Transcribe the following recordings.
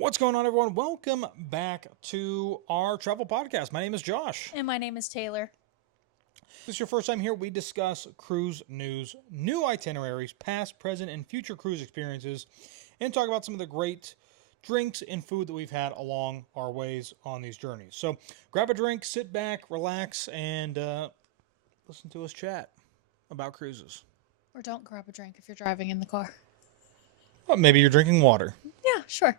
What's going on, everyone? Welcome back to our travel podcast. My name is Josh. And my name is Taylor. If this is your first time here, we discuss cruise news, new itineraries, past, present, and future cruise experiences, and talk about some of the great drinks and food that we've had along our ways on these journeys. So grab a drink, sit back, relax, and listen to us chat about cruises. Or don't grab a drink if you're driving in the car. Well, maybe you're drinking water. Yeah, sure.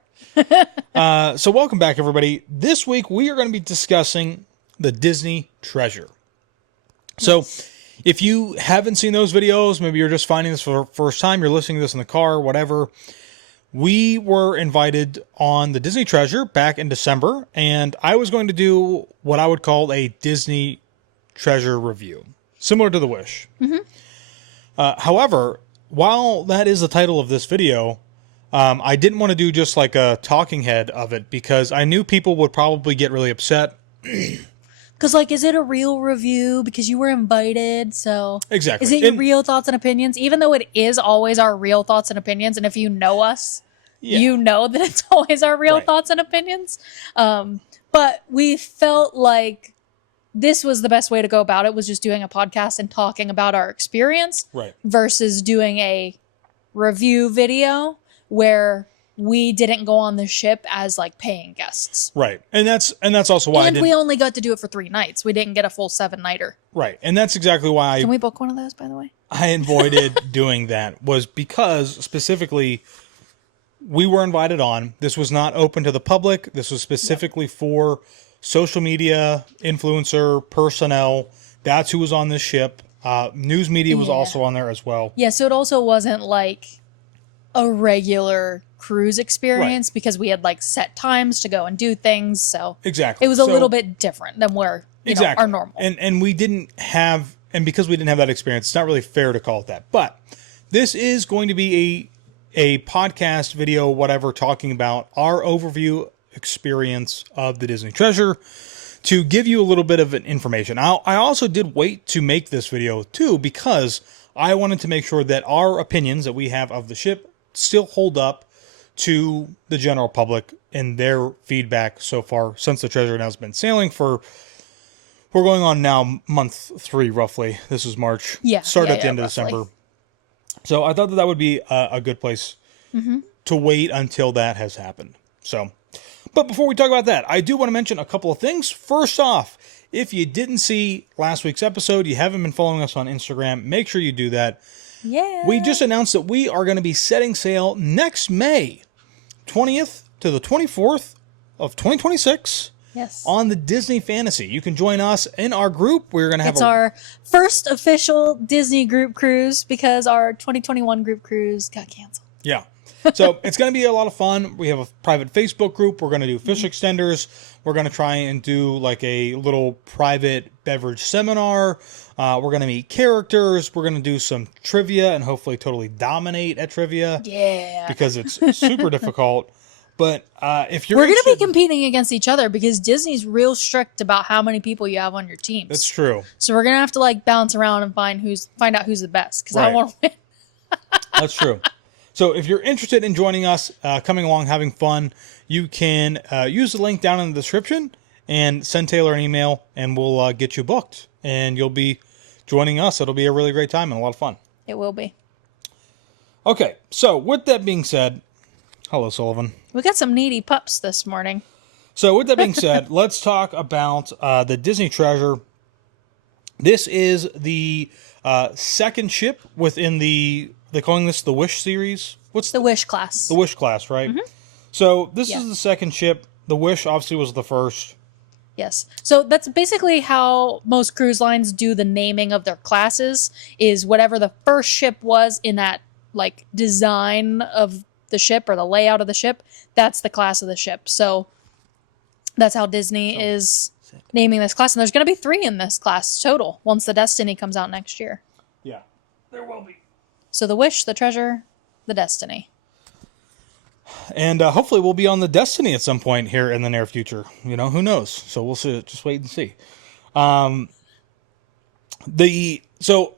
So welcome back, everybody. This week, we are going to be discussing the Disney Treasure. So if you haven't seen those videos, maybe you're just finding this for the first time, you're listening to this in the car, whatever. We were invited on the Disney Treasure back in December, and I was going to do what I would call a Disney Treasure review, similar to the Wish. However, while that is the title of this video, I didn't want to do just like a talking head of it because I knew people would probably get really upset. Because, like, is it a real review? Because you were invited, so... Exactly. Is it your real thoughts and opinions? Even though it is always our real thoughts and opinions, and if you know us, you know that it's always our real thoughts and opinions. But we felt like this was the best way to go about it, was just doing a podcast and talking about our experience versus doing a review video where we didn't go on the ship as like paying guests. Right. And that's also why we only got to do it for 3 nights. We didn't get a full 7-nighter. Right. And that's exactly why Can we book one of those, by the way? I avoided doing that, was because specifically we were invited on. This was not open to the public. This was specifically for social media, influencer, personnel. That's who was on this ship. News media was also on there as well. Yeah, so it also wasn't like a regular cruise experience because we had like set times to go and do things. So exactly, it was a little bit different than where you know, our normal. And we didn't have, and because we didn't have that experience, it's not really fair to call it that. But this is going to be a podcast video, whatever, talking about our overview experience of the Disney Treasure, to give you a little bit of information. I also did wait to make this video too, because I wanted to make sure that our opinions that we have of the ship still hold up to the general public and their feedback so far, since the Treasure now has been sailing for, we're going on now month 3 roughly. This is March. Started at the end of December. So I thought that would be a good place to wait until that has happened. So, but before we talk about that, I do want to mention a couple of things. First off, if you didn't see last week's episode, you haven't been following us on Instagram, make sure you do that. Yeah. We just announced that we are going to be setting sail next May 20th to the 24th of 2026 on the Disney Fantasy. You can join us in our group. We're going to have our first official Disney group cruise because our 2021 group cruise got canceled. Yeah. So it's going to be a lot of fun. We have a private Facebook group. We're going to do fish extenders. We're going to try and do like a little private beverage seminar. We're going to meet characters. We're going to do some trivia and hopefully totally dominate at trivia. Yeah. Because it's super difficult. But if you're We're going to be competing against each other because Disney's real strict about how many people you have on your teams. That's true. So we're going to have to like bounce around and find out who's the best, because I want to win. That's true. So if you're interested in joining us, coming along, having fun, you can use the link down in the description and send Taylor an email, and we'll get you booked. And you'll be joining us. It'll be a really great time and a lot of fun. It will be. Okay, so with that being said, hello, Sullivan. We got some needy pups this morning. So with that being said, let's talk about the Disney Treasure. This is the second ship within they're calling this the Wish series. What's the Wish class? The Wish class, right? So this is the second ship. The Wish obviously was the first. Yes. So that's basically how most cruise lines do the naming of their classes, is whatever the first ship was in that like design of the ship or the layout of the ship, that's the class of the ship. So that's how Disney is naming this class. And there's going to be 3 in this class total once the Destiny comes out next year. Yeah, there will be. So the Wish, the Treasure, the Destiny. And hopefully we'll be on the Destiny at some point here in the near future. You know, who knows? So we'll see. Just wait and see. So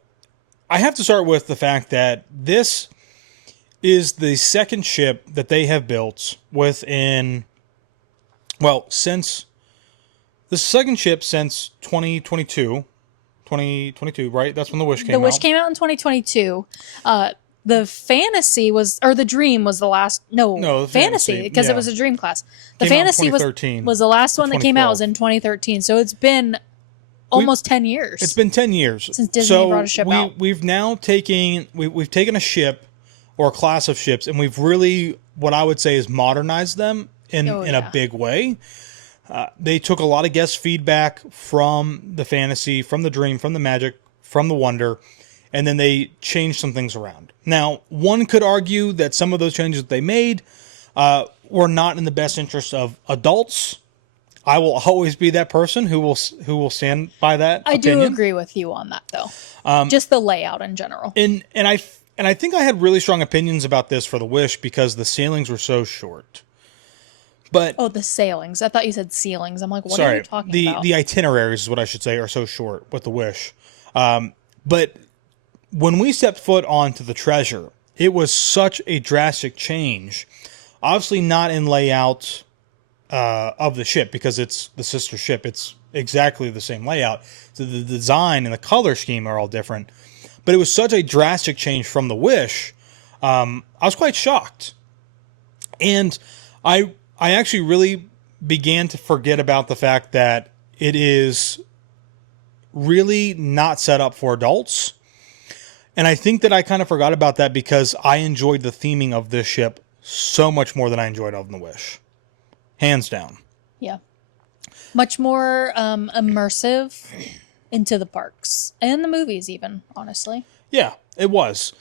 I have to start with the fact that this is the second ship that they have built within, well, since the second ship since 2022, right? That's when the Wish came out. The Wish came out in 2022. The Fantasy was, or the Dream was the last. No, the Fantasy, because it was a Dream class. The Came out in Fantasy was 2013 the last one that came out 2012. was in 2013. So it's been almost 10 years. It's been 10 years since Disney brought a ship out. We've now taken we've taken a ship or a class of ships, and we've really, what I would say, is modernized them in a big way. They took a lot of guest feedback from the Fantasy, from the Dream, from the Magic, from the Wonder, and then they changed some things around. Now, one could argue that some of those changes that they made were not in the best interest of adults. I will always be that person who will stand by that opinion. Do agree with you on that, though. Just the layout in general. And I think I had really strong opinions about this for the Wish because the sailings were so short. But the sailings. I thought you said ceilings. I'm like, what are you talking about? The itineraries is what I should say are so short with the Wish. But when we stepped foot onto the Treasure, it was such a drastic change. Obviously not in layout of the ship, because it's the sister ship. It's exactly the same layout. So the design and the color scheme are all different. But it was such a drastic change from the Wish. I was quite shocked. And I actually really began to forget about the fact that it is really not set up for adults. And I think that I kind of forgot about that because I enjoyed the theming of this ship so much more than I enjoyed of the Wish. Hands down. Yeah. Much more immersive into the parks and the movies even, honestly. Yeah, it was.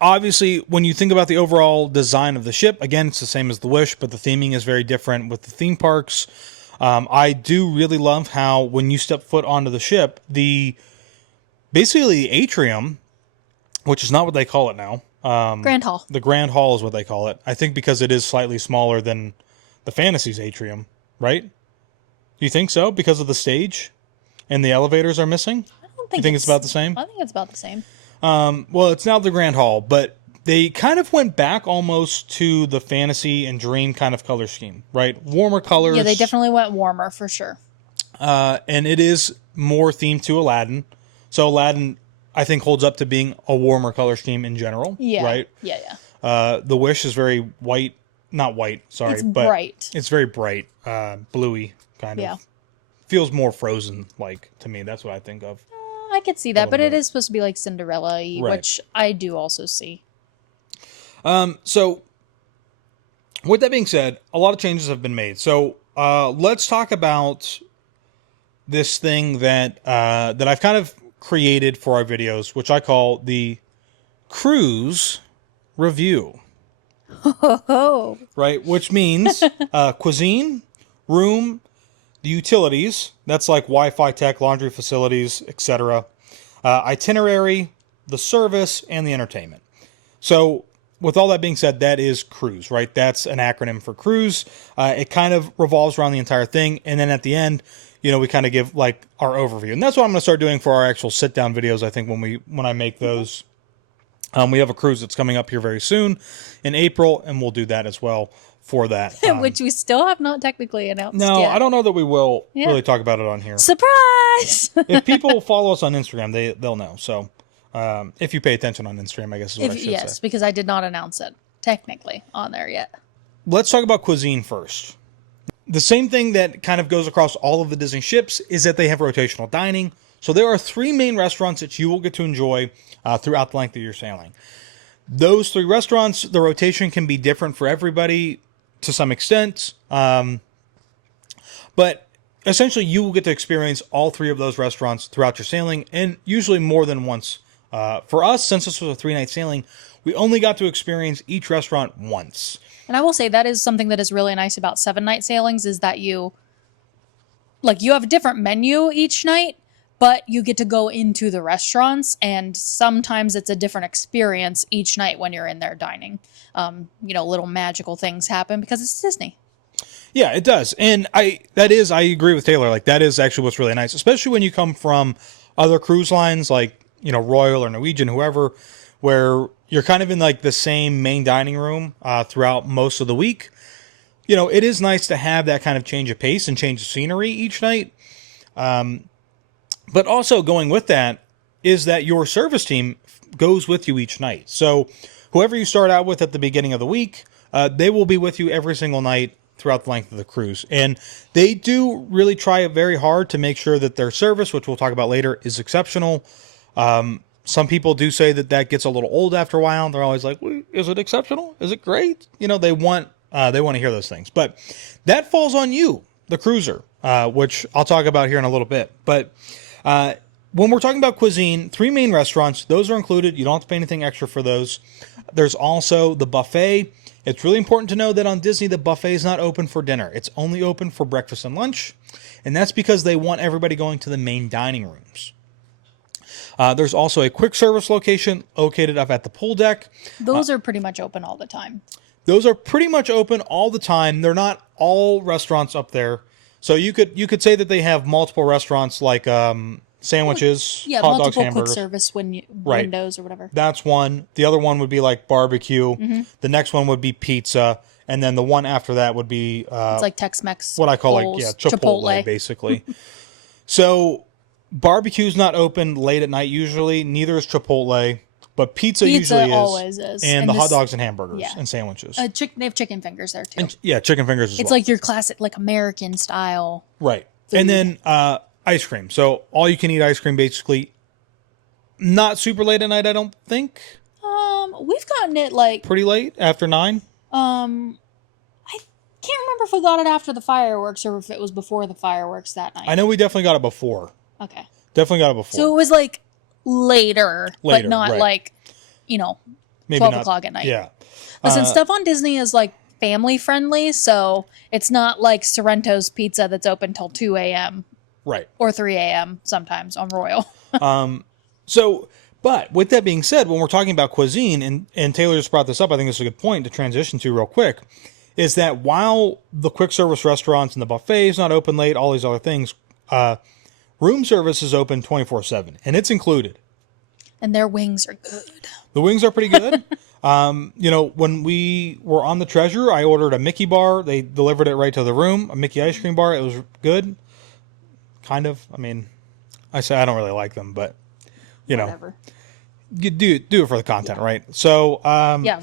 Obviously, when you think about the overall design of the ship, again, it's the same as the Wish, but the theming is very different with the theme parks. I do really love how when you step foot onto the ship, basically the atrium, which is not what they call it now. Grand Hall. The Grand Hall is what they call it. I think because it is slightly smaller than the Fantasy's atrium, right? Do you think so? Because of the stage and the elevators are missing? I don't think you think it's about the same? I think it's about the same. Well, it's now the Grand Hall, but they kind of went back almost to the Fantasy and Dream kind of color scheme, right? Warmer colors. Yeah, they definitely went warmer for sure. And it is more themed to Aladdin. So Aladdin, I think, holds up to being a warmer color scheme in general. Yeah. Right? Yeah. The Wish is very white. Not white, sorry. It's but bright. It's very bright. Bluey, kind of. Feels more Frozen-like to me. That's what I think of. I could see that, but it is supposed to be like Cinderella-y, Right. which I do also see. So, with that being said, a lot of changes have been made. So, let's talk about this thing that I've kind of created for our videos, which I call the cruise review. Oh, Right, which means cuisine, room, the utilities, that's like Wi-Fi tech, laundry facilities, etc. Itinerary, the service, and the entertainment. So, with all that being said, that is cruise, right? That's an acronym for cruise. It kind of revolves around the entire thing, and then at the end, we kind of give like our overview, and that's what I'm going to start doing for our actual sit-down videos. I think when I make those, we have a cruise that's coming up here very soon in April, and we'll do that as well for that. which we still have not technically announced No, yet. I don't know that we will really talk about it on here. Surprise! If people follow us on Instagram, they'll know. So, if you pay attention on Instagram, I guess is what I should say. Yes, because I did not announce it technically on there yet. Let's talk about cuisine first. The same thing that kind of goes across all of the Disney ships is that they have rotational dining. So there are 3 main restaurants that you will get to enjoy throughout the length of your sailing. Those 3 restaurants, the rotation can be different for everybody to some extent. But essentially, you will get to experience all 3 of those restaurants throughout your sailing, and usually more than once. For us, since this was a 3-night sailing, we only got to experience each restaurant once. And I will say that is something that is really nice about 7-night sailings is that you have a different menu each night, but you get to go into the restaurants, and sometimes it's a different experience each night when you're in there dining. Little magical things happen because it's Disney. Yeah, it does. And I agree with Taylor. Like, that is actually what's really nice, especially when you come from other cruise lines like, Royal or Norwegian, whoever, where you're kind of in like the same main dining room throughout most of the week. You know, it is nice to have that kind of change of pace and change of scenery each night. But also going with that is that your service team goes with you each night. So whoever you start out with at the beginning of the week, they will be with you every single night throughout the length of the cruise. And they do really try very hard to make sure that their service, which we'll talk about later, is exceptional. Some people do say that that gets a little old after a while. They're always like, is it exceptional? Is it great? You know, they want to hear those things. But that falls on you, the cruiser, which I'll talk about here in a little bit. But when we're talking about cuisine, 3 main restaurants, those are included. You don't have to pay anything extra for those. There's also the buffet. It's really important to know that on Disney, the buffet is not open for dinner. It's only open for breakfast and lunch. And that's because they want everybody going to the main dining rooms. There's also a quick service location located up at the pool deck. Those are pretty much open all the time. Those are pretty much open all the time. They're not all restaurants up there. So you could say that they have multiple restaurants like sandwiches, hot dogs, hamburgers. Quick service windows or whatever. That's one. The other one would be like barbecue. Mm-hmm. The next one would be pizza. And then the one after that would be... it's like Tex-Mex. What I call Chipotle. Basically. So barbecue's not open late at night usually. Neither is Chipotle. But pizza usually always is. And the hot dogs and hamburgers and sandwiches. They have chicken fingers there too. Chicken fingers as well. It's like your classic, like American style. Right. Food. And then ice cream. So all you can eat ice cream basically. Not super late at night, I don't think. We've gotten it like... Pretty late? After 9? I can't remember if we got it after the fireworks or if it was before the fireworks that night. I know we definitely got it before. Okay. Definitely got it before. So it was like later but not like, maybe 12 o'clock at night. Yeah. Listen, stuff on Disney is like family friendly, so it's not like Sorrento's Pizza that's open till 2 a.m. Right. Or 3 a.m. sometimes on Royal. But with that being said, when we're talking about cuisine, and Taylor just brought this up, I think this is a good point to transition to real quick, is that while the quick service restaurants and the buffets not open late, all these other things, room service is open 24/7, and it's included. And their wings are good. The wings are pretty good. When we were on the Treasure, I ordered a Mickey bar. They delivered it right to the room, a Mickey ice cream bar. It was good. Kind of. I mean, I say I don't really like them, but, Whatever. You do it for the content, right? So,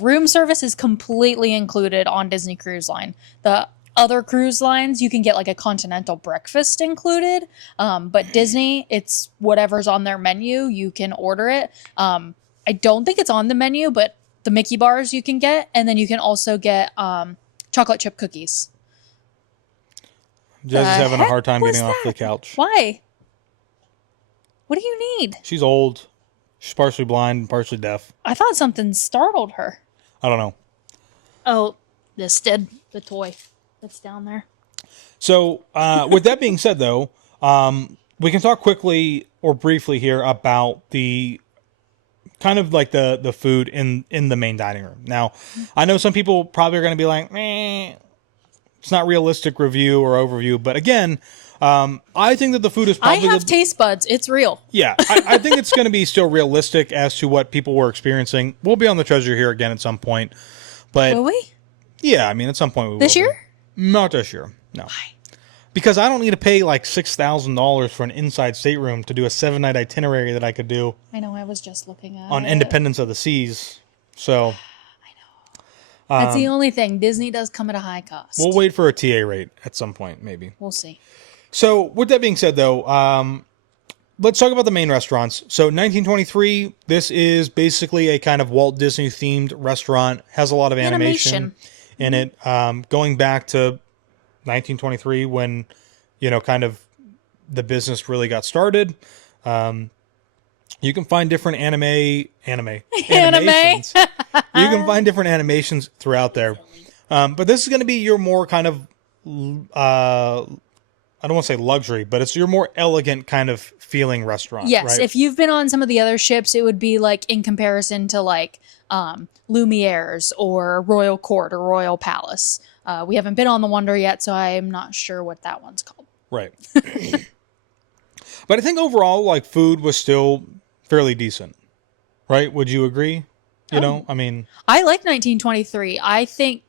room service is completely included on Disney Cruise Line. The other cruise lines, you can get like a continental breakfast included. But Disney, it's whatever's on their menu, you can order it. I don't think it's on the menu, but the Mickey bars you can get. And then you can also get chocolate chip cookies. Jess is having a hard time getting off the couch. Why? What do you need? She's old. She's partially blind and partially deaf. I thought something startled her. I don't know. Oh, this did. The toy that's down there. So, with that being said, though, we can talk quickly or briefly here about the kind of like the food in the main dining room. Now, I know some people probably are going to be like, it's not realistic review or overview. But again, I think that the food is probably... I have taste buds. It's real. Yeah, I think it's going to be still realistic as to what people were experiencing. We'll be on the Treasure here again at some point. But will we? Yeah, I mean, at some point we will. This year? Not this year, no. Why? Because I don't need to pay like $6,000 for an inside stateroom to do a 7-night itinerary that I could do. I know, I was just looking at on Independence of the Seas. So... That's the only thing. Disney does come at a high cost. We'll wait for a TA rate at some point, maybe. We'll see. So, with that being said, though, let's talk about the main restaurants. So, 1923, this is basically a kind of Walt Disney-themed restaurant. Has a lot of animation in it. Going back to 1923 when, kind of the business really got started. You can find different animations. You can find different animations throughout there. But this is going to be your more kind of, I don't want to say luxury, but it's your more elegant kind of feeling restaurant. Yes. Right? If you've been on some of the other ships, it would be like in comparison to like Lumiere's or Royal Court or Royal Palace. We haven't been on the Wonder yet, so I'm not sure what that one's called. Right. But I think overall, like, food was still fairly decent. Right? Would you agree? You know, I mean, I like 1923. I think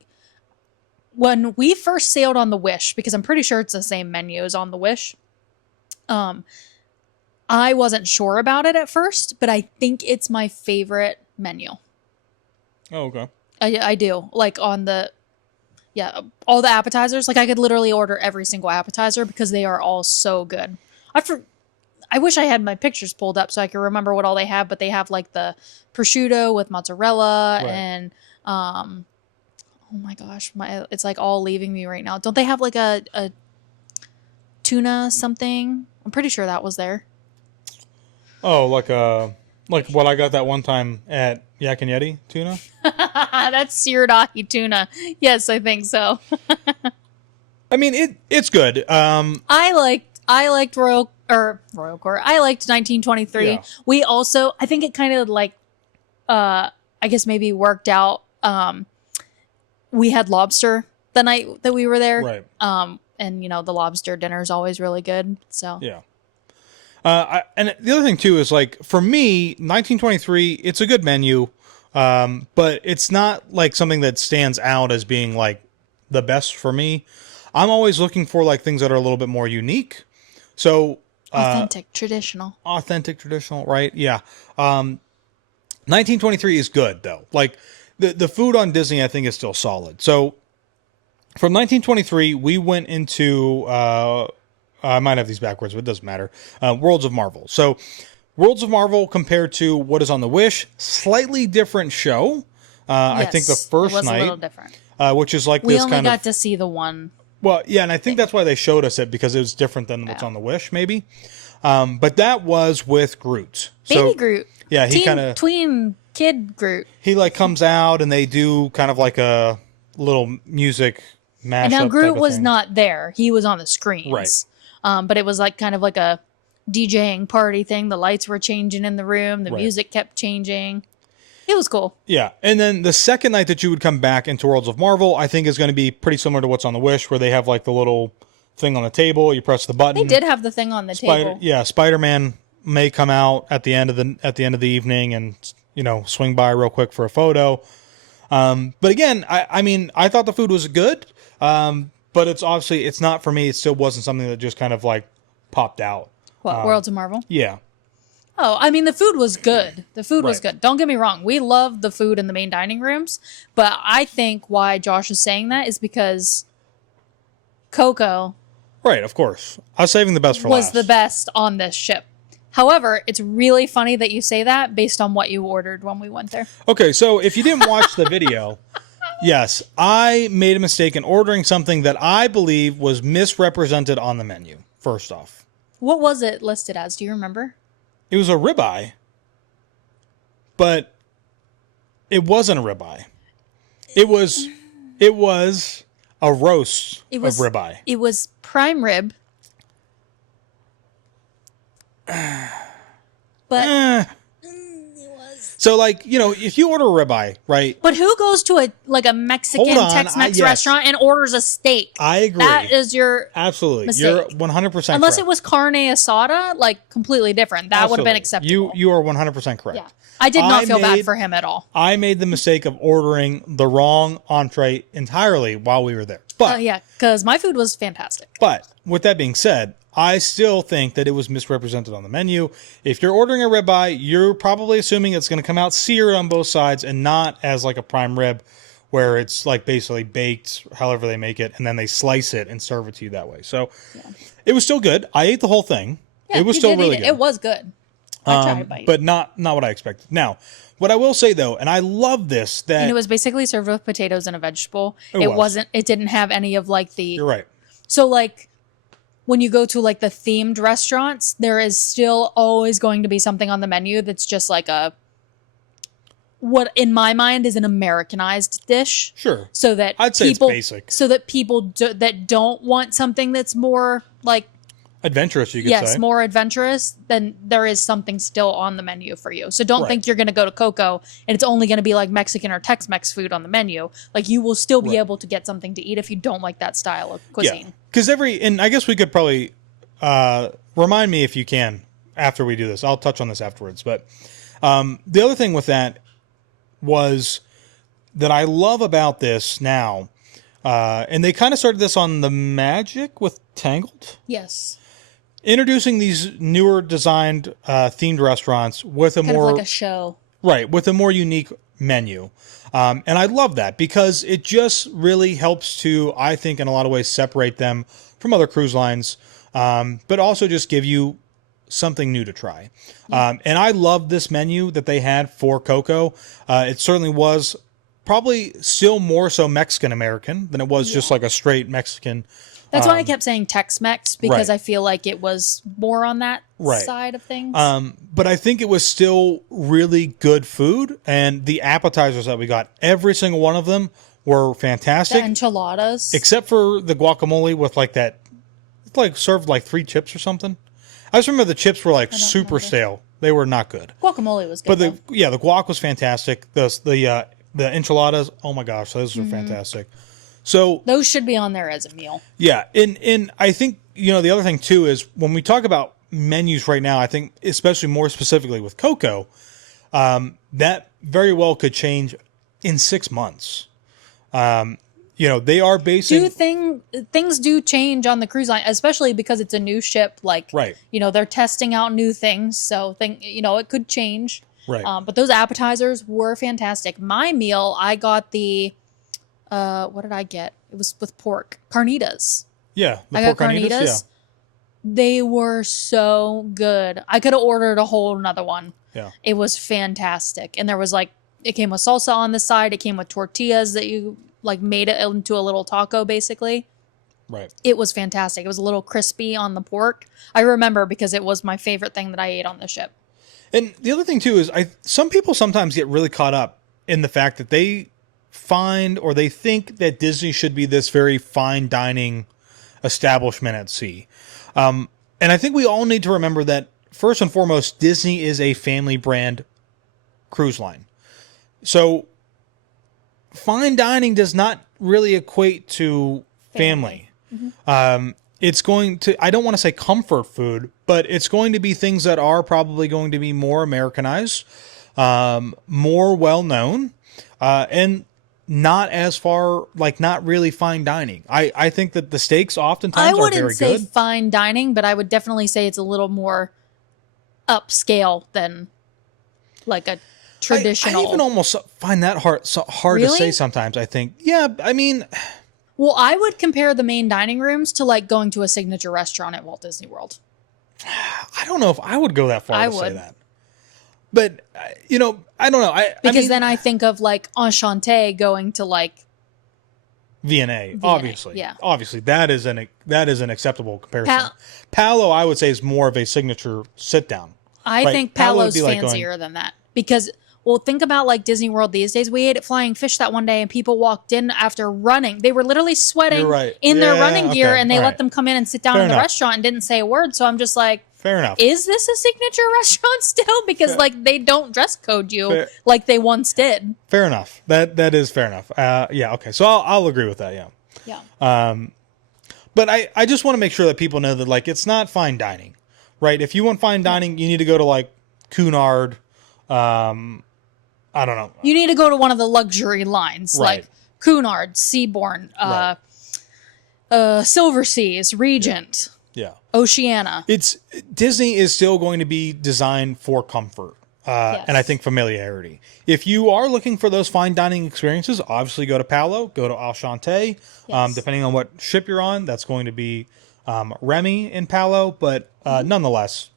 when we first sailed on the Wish, because I'm pretty sure it's the same menu as on the Wish, I wasn't sure about it at first, but I think it's my favorite menu. oh, okay. I do. Like on the, all the appetizers. Like I could literally order every single appetizer because they are all so good. I wish I had my pictures pulled up so I could remember what all they have, but they have like the prosciutto with mozzarella and, oh my gosh, it's like all leaving me right now. Don't they have like a tuna something? I'm pretty sure that was there. Oh, like what I got that one time at Yak and Yeti tuna? That's seared ahi tuna. Yes, I think so. I mean, it's good. I liked Royal Court. I liked 1923. Yeah. We also, I think it kind of like, I guess maybe worked out. We had lobster the night that we were there. Right. And you know, the lobster dinner is always really good. So Yeah. And the other thing too is like for me, 1923, it's a good menu, but it's not like something that stands out as being like the best for me. I'm always looking for like things that are a little bit more unique. So authentic, traditional, right? Yeah. 1923 is good though. Like the food on Disney, I think is still solid. So from 1923, we went into I might have these backwards, but it doesn't matter. Worlds of Marvel. So Worlds of Marvel compared to what is on the Wish, slightly different show. I think the first was night, a little different. Which is like we this only kind got of. to see the one. Well, yeah, and I think that's why they showed us it because it was different than what's on the Wish, maybe. But that was with Groot. Baby Groot. Yeah, he kind of tween kid Groot. He like comes out and they do kind of like a little music mashup. And now Groot type of was thing. not there; he was on the screens. Right. But it was like kind of like a DJing party thing. The lights were changing in the room. The music kept changing. It was cool. Yeah. And then the second night that you would come back into Worlds of Marvel, I think is going to be pretty similar to what's on the Wish, where they have like the little thing on the table. You press the button. They did have the thing on the table. Yeah. Spider-Man may come out at the end of the evening and, you know, swing by real quick for a photo. But again, I mean, I thought the food was good. But it's not for me. It still wasn't something that just kind of like popped out. What, Worlds of Marvel? Yeah. Oh, I mean, the food was good. The food was Right. good. Don't get me wrong. We loved the food in the main dining rooms. But I think why Josh is saying that is because Coco Right, of course. I was saving the best for was last. the best on this ship. However, it's really funny that you say that based on what you ordered when we went there. Okay, so if you didn't watch the video, yes, I made a mistake in ordering something that I believe was misrepresented on the menu, first off. What was it listed as? Do you remember? It was a ribeye, but it wasn't a ribeye. It was a roast of ribeye. It was prime rib. But So, like, you know, if you order a ribeye, right? But who goes to a Mexican Hold on, Tex-Mex yes. restaurant and orders a steak? I agree. That is your Absolutely. mistake. You're 100% Unless correct. it was carne asada, like completely different. That would have been acceptable. You are 100% correct. Yeah. I did not feel bad for him at all. I made the mistake of ordering the wrong entree entirely while we were there. But Yeah, because my food was fantastic. But with that being said, I still think that it was misrepresented on the menu. If you're ordering a ribeye, you're probably assuming it's going to come out seared on both sides and not as like a prime rib where it's like basically baked however they make it and then they slice it and serve it to you that way. So it was still good. I ate the whole thing. Yeah, it was you still did eat really it. good. It was good. I tried a bite. But not what I expected. Now, what I will say though, and I love this, that And it was basically served with potatoes and a vegetable. was. It didn't have any of like the... You're right. So like when you go to like the themed restaurants, there is still always going to be something on the menu that's just like what in my mind is an Americanized dish. Sure. So that I'd say people, it's basic. So that people that don't want something that's more like Adventurous, you could say. more adventurous, then there is something still on the menu for you. So don't think you're going to go to Coco and it's only going to be like Mexican or Tex-Mex food on the menu. Like you will still be able to get something to eat if you don't like that style of cuisine. Yeah. Because and I guess we could probably remind me if you can after we do this. I'll touch on this afterwards. But the other thing with that, was that I love about this now, and they kind of started this on the Magic with Tangled. Yes. Introducing these newer designed themed restaurants with a Kind more of like a show. Right, with a more unique menu. And I love that because it just really helps to, I think, in a lot of ways, separate them from other cruise lines, but also just give you something new to try. And I love this menu that they had for Coco. It certainly was probably still more so Mexican-American than it was just like a straight Mexican. That's why I kept saying Tex-Mex, because right. I feel like it was more on that Right. side of things. But I think it was still really good food, and the appetizers that we got, every single one of them were fantastic. The enchiladas. Except for the guacamole with like that, it's like served like 3 chips or something. I just remember the chips were like super stale. They were not good. Guacamole was good. But the guac was fantastic. The enchiladas, oh my gosh, those were fantastic. So those should be on there as a meal. Yeah, and I think, the other thing too is when we talk about menus right now, I think especially more specifically with Coco, that very well could change in 6 months. They are basing things do change on the cruise line, especially because it's a new ship. Like, right. They're testing out new things, so it could change. Right. But those appetizers were fantastic. My meal, I got the. What did I get? It was with pork. Carnitas. Yeah. I got carnitas. Yeah. They were so good. I could have ordered a whole another one. Yeah. It was fantastic. And there was it came with salsa on the side. It came with tortillas that you made it into a little taco basically. Right. It was fantastic. It was a little crispy on the pork. I remember because it was my favorite thing that I ate on the ship. And the other thing too is some people sometimes get really caught up in the fact that they find or they think that Disney should be this very fine dining establishment at sea. And I think we all need to remember that first and foremost, Disney is a family brand cruise line. So fine dining does not really equate to family. Mm-hmm. It's going to, I don't want to say comfort food, but it's going to be things that are probably going to be more Americanized, more well-known, and not as far, not really fine dining. I think that the steaks oftentimes are very good. I wouldn't say fine dining, but I would definitely say it's a little more upscale than a traditional. I even almost find that hard really? To say sometimes, I think. Yeah, I mean... Well, I would compare the main dining rooms to going to a signature restaurant at Walt Disney World. I don't know if I would go that far to say that. But, I don't know. Because then I think of Enchanté going to V&A, obviously. Yeah. Obviously, that is an acceptable comparison. Palo, I would say, is more of a signature sit down. I think Palo's fancier than that. Because, think about Disney World these days. We ate at Flying Fish that one day and people walked in after running. They were literally sweating in their running gear and they let them come in and sit down in the restaurant and didn't say a word. So I'm just fair enough. Is this a signature restaurant still? Because they don't dress code you like they once did. Fair enough. That is fair enough. Yeah. Okay. So I'll agree with that. Yeah. Yeah. But I just want to make sure that people know that it's not fine dining, right? If you want fine dining, you need to go to Cunard. I don't know. You need to go to one of the luxury lines, right. Cunard, Seabourn, Silver Seas, Regent. Yeah. Oceania. Disney is still going to be designed for comfort and I think familiarity. If you are looking for those fine dining experiences, obviously go to Palo, go to Enchanté. Yes. Depending on what ship you're on, that's going to be Remy in Palo, but nonetheless,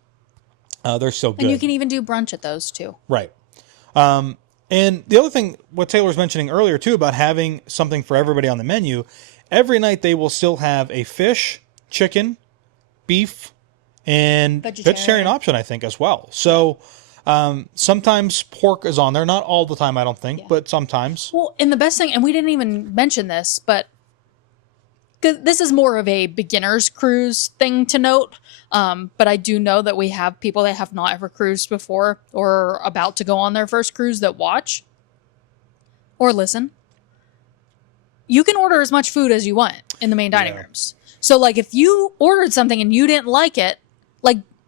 they're still good. And you can even do brunch at those too. Right. And the other thing, what Taylor was mentioning earlier too, about having something for everybody on the menu, every night they will still have a fish, chicken, beef, and vegetarian option, I think, as well. So sometimes pork is on there. Not all the time, I don't think, but sometimes. Well, and the best thing, and we didn't even mention this, but this is more of a beginner's cruise thing to note. But I do know that we have people that have not ever cruised before or about to go on their first cruise that watch or listen. You can order as much food as you want in the main dining rooms. So, if you ordered something and you didn't like it,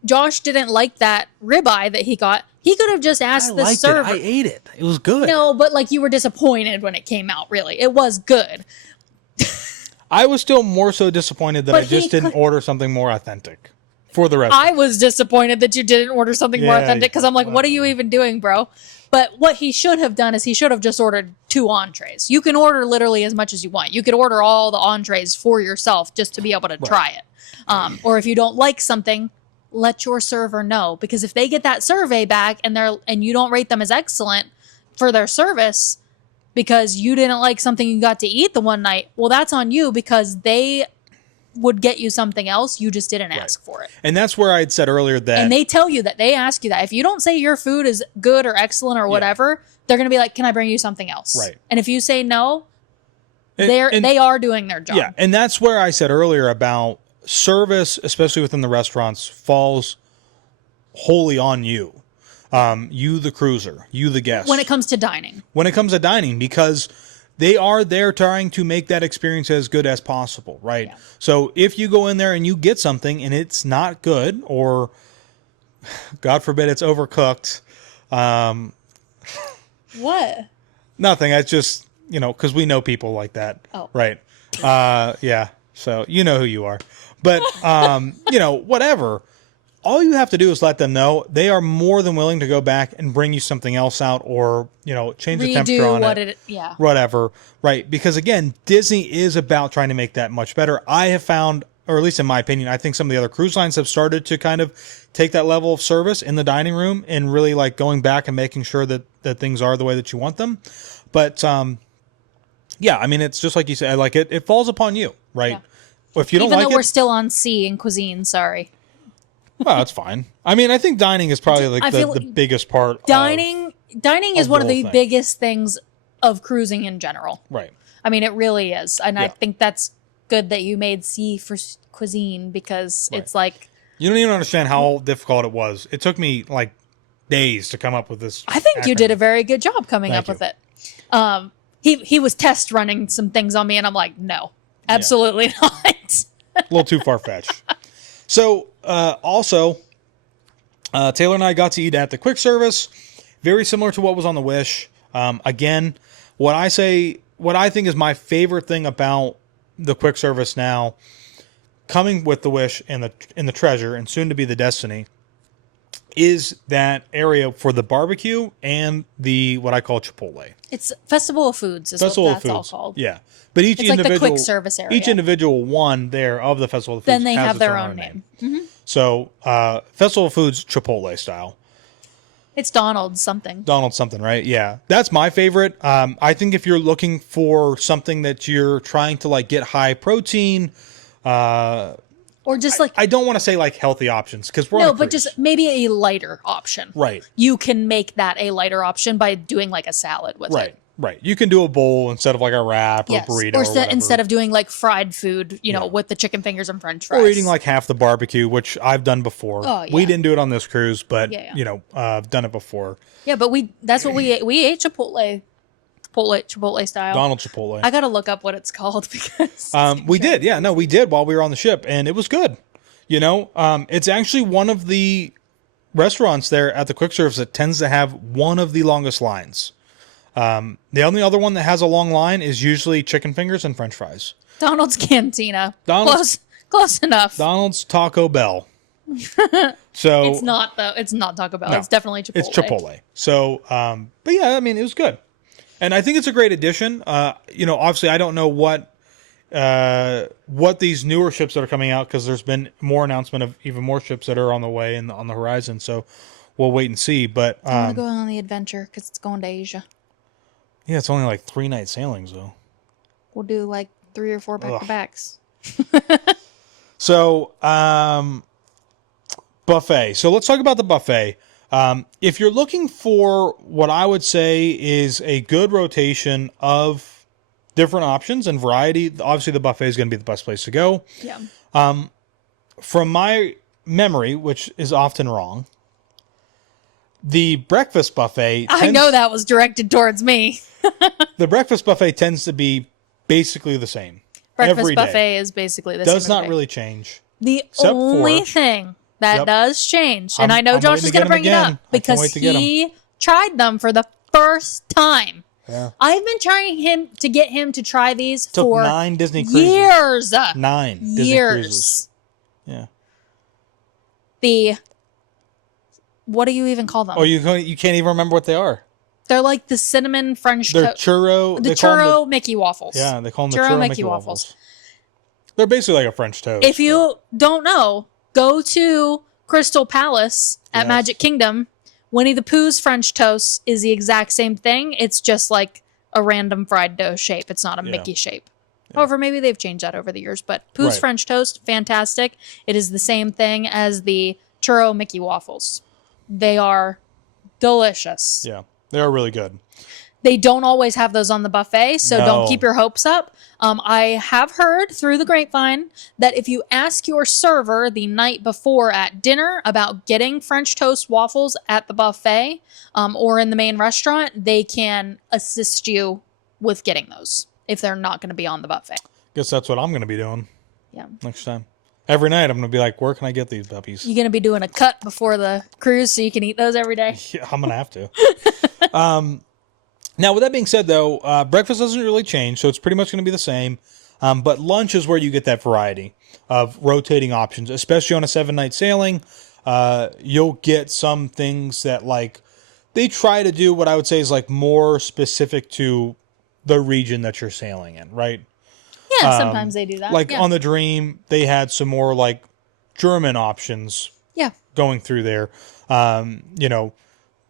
Josh didn't like that ribeye that he got He could have just asked the server. I ate it. It was good. No, but like you were disappointed when it came out, really. It was good. I was still more so disappointed that I just didn't order something more authentic for the restaurant. I was disappointed that you didn't order something more authentic because I'm like, what are you even doing, bro? But what he should have done is he should have just ordered 2 entrees. You can order literally as much as you want. You could order all the entrees for yourself just to be able to try it. Or if you don't like something, let your server know. Because if they get that survey back and you don't rate them as excellent for their service because you didn't like something you got to eat the one night, well, that's on you because they would get you something else. You just didn't ask for it. And that's where I had said earlier that... And they tell you that. They ask you that. If you don't say your food is good or excellent or whatever, they're going to be like, can I bring you something else? Right. And if you say no, they are doing their job. Yeah, and that's where I said earlier about service, especially within the restaurants, falls wholly on you. You, the cruiser. You, the guest. When it comes to dining. When it comes to dining, because... they are there trying to make that experience as good as possible, right? Yeah. So if you go in there and you get something and it's not good, or God forbid it's overcooked. What? Nothing. It's just, because we know people like that. Oh. Right. Yeah. So you know who you are. But, whatever. All you have to do is let them know. They are more than willing to go back and bring you something else out, or change the temperature on it. Yeah. Whatever, right? Because again, Disney is about trying to make that much better. I have found, or at least in my opinion, I think some of the other cruise lines have started to kind of take that level of service in the dining room and really like going back and making sure that things are the way that you want them. But yeah, I mean, it's just like you said, like it falls upon you, right? Yeah. If you don't Even like though we're still on C in cuisine, sorry. Well, that's fine. I mean, I think dining is probably like the biggest part. Dining is one of the biggest things of cruising in general. Right. I mean, it really is. And I think that's good that you made C for cuisine because it's like... You don't even understand how difficult it was. It took me like days to come up with this. I think you did a very good job coming up with it. He was test running some things on me and I'm like, no, absolutely not. A little too far-fetched. So, also, Taylor and I got to eat at the quick service, very similar to what was on the Wish. Again, what I think is my favorite thing about the quick service now, coming with the Wish and the Treasure, and soon to be the Destiny, is that area for the barbecue and the what I call Chipotle. It's Festival of Foods is Festival what that's of all Foods. called. Yeah. But each it's individual, like the quick service area. Each individual one there of the Festival of Foods then they has have its their own name. Mm-hmm. So, Festival of Foods Chipotle style. It's Donald's something. Donald's something, right? Yeah. That's my favorite. I think if you're looking for something that you're trying to like get high protein, or just like... I don't want to say like healthy options because we're on a cruise. But just maybe a lighter option. Right. You can make that a lighter option by doing like a salad with it. Right. You can do a bowl instead of like a wrap or burrito or whatever. Instead of doing like fried food, with the chicken fingers and french fries. Or eating like half the barbecue, which I've done before. Oh, yeah. We didn't do it on this cruise, but I've done it before. Yeah, but that's what we ate. We ate Chipotle style. Donald Chipotle. I got to look up what it's called because we did. Yeah, no, we did while we were on the ship and it was good. It's actually one of the restaurants there at the quick service that tends to have one of the longest lines. The only other one that has a long line is usually chicken fingers and french fries. Donald's Cantina. Close enough. Donald's Taco Bell. So it's not though. It's not Taco Bell. No, it's definitely Chipotle. It's Chipotle. So, but yeah, I mean, it was good. And I think it's a great addition. Obviously I don't know what these newer ships that are coming out, because there's been more announcement of even more ships that are on the way and on the horizon. So we'll wait and see. But I want to go on the adventure because it's going to Asia. Yeah, it's only like 3-night sailings though. We'll do like 3 or 4 back-to-backs. So, buffet. So let's talk about the buffet. If you're looking for what I would say is a good rotation of different options and variety, obviously the buffet is going to be the best place to go. Yeah. From my memory, which is often wrong, the breakfast buffet... I know that was directed towards me. The breakfast buffet tends to be basically the same. Breakfast every buffet day. is basically the same. Does not really change. The only thing That does change. And I know Josh is going to bring it up because he tried them for the first time. Yeah. I've been trying to get him to try these for 9 Disney cruises. Years. 9 Disney cruises. Yeah. What do you even call them? Oh, you can't even remember what they are. They're like the cinnamon French toast. They're churro. The churro Mickey waffles. Yeah, they call them the churro Mickey waffles. They're basically like a French toast. If you don't know, go to Crystal Palace at Magic Kingdom. Winnie the Pooh's French toast is the exact same thing. It's just like a random fried dough shape. It's not a Mickey shape. Yeah. However, maybe they've changed that over the years. But Pooh's French toast, fantastic. It is the same thing as the churro Mickey waffles. They are delicious. Yeah, they are really good. They don't always have those on the buffet, so don't keep your hopes up. I have heard through the grapevine that if you ask your server the night before at dinner about getting French toast waffles at the buffet or in the main restaurant, they can assist you with getting those if they're not going to be on the buffet. Guess that's what I'm going to be doing. Yeah. Next time. Every night I'm going to be like, where can I get these puppies? You're going to be doing a cut before the cruise so you can eat those every day? Yeah, I'm going to have to. Now, with that being said, though, breakfast doesn't really change, so it's pretty much going to be the same. But lunch is where you get that variety of rotating options, especially on a 7-night sailing. You'll get some things that, like, they try to do what I would say is, like, more specific to the region that you're sailing in, right? Yeah, sometimes they do that. Like, on the Dream, they had some more, like, German options going through there. You know,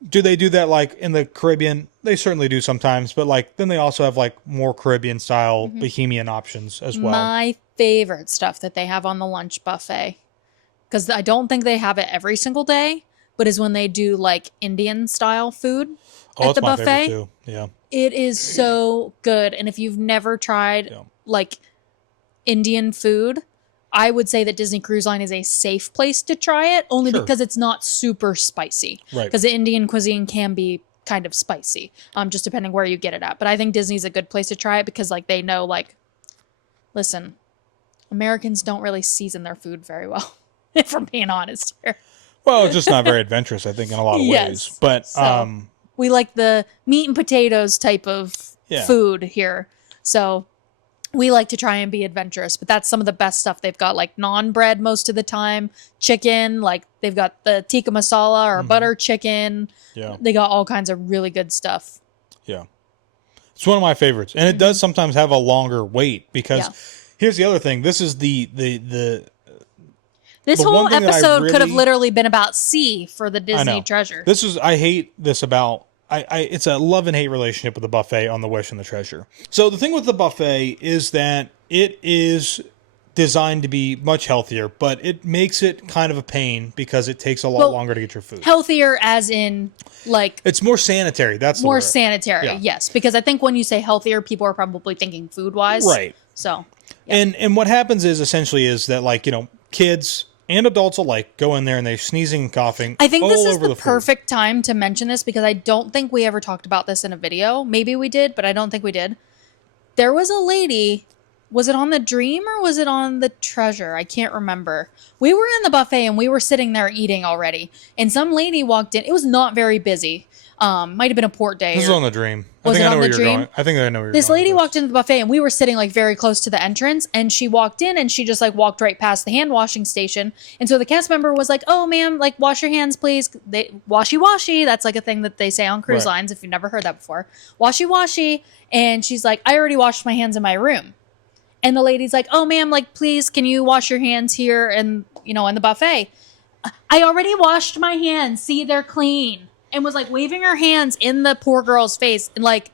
do they do that, like, in the Caribbean? They certainly do sometimes, but, like, then they also have, like, more Caribbean-style Bohemian options as well. My favorite stuff that they have on the lunch buffet, because I don't think they have it every single day, but is when they do, like, Indian-style food at the buffet. My favorite too. Yeah. It is so good, and if you've never tried, like, Indian food, I would say that Disney Cruise Line is a safe place to try it, only because it's not super spicy. Right. Because the Indian cuisine can be kind of spicy, just depending where you get it at. But I think Disney's a good place to try it because, like, they know, like, listen, Americans don't really season their food very well, if I'm being honest here. Well, it's just not very adventurous, I think, in a lot of ways. But so, we like the meat and potatoes type of food here. So we like to try and be adventurous, but that's some of the best stuff. They've got, like, naan bread most of the time, chicken, like they've got the tikka masala or butter chicken. Yeah. They got all kinds of really good stuff. Yeah. It's one of my favorites. And it does sometimes have a longer wait because here's the other thing. This is this whole episode could have literally been about sea for the Disney Treasure. I hate this about it's a love and hate relationship with the buffet on the Wish and the Treasure. So the thing with the buffet is that it is designed to be much healthier, but it makes it kind of a pain because it takes a lot longer to get your food. Healthier as in, like... It's more sanitary. That's more sanitary, yes. Because I think when you say healthier, people are probably thinking food-wise. Right. So, And what happens is, essentially, is that, like, you know, kids and adults alike go in there and they're sneezing and coughing I think this is the food. Perfect time to mention this because I don't think we ever talked about this in a video. Maybe we did, but I don't think we did. There was a lady, was it on the Dream or was it on the Treasure? I can't remember. We were in the buffet and we were sitting there eating already. And some lady walked in. It was not very busy. Might have been a port day. This is on the Dream. I think I know where you're going. I think I know where you're going. This lady walked into the buffet and we were sitting, like, very close to the entrance, and she walked in and she just, like, walked right past the hand washing station. And so the cast member was like, "Oh, ma'am, like, wash your hands, please." Washy. That's, like, a thing that they say on cruise lines if you've never heard that before. Washy. And she's like, "I already washed my hands in my room." And the lady's like, "Oh, ma'am, like, please, can you wash your hands here and, you know, in the buffet?" "I already washed my hands. See, they're clean." And was, like, waving her hands in the poor girl's face. And, like,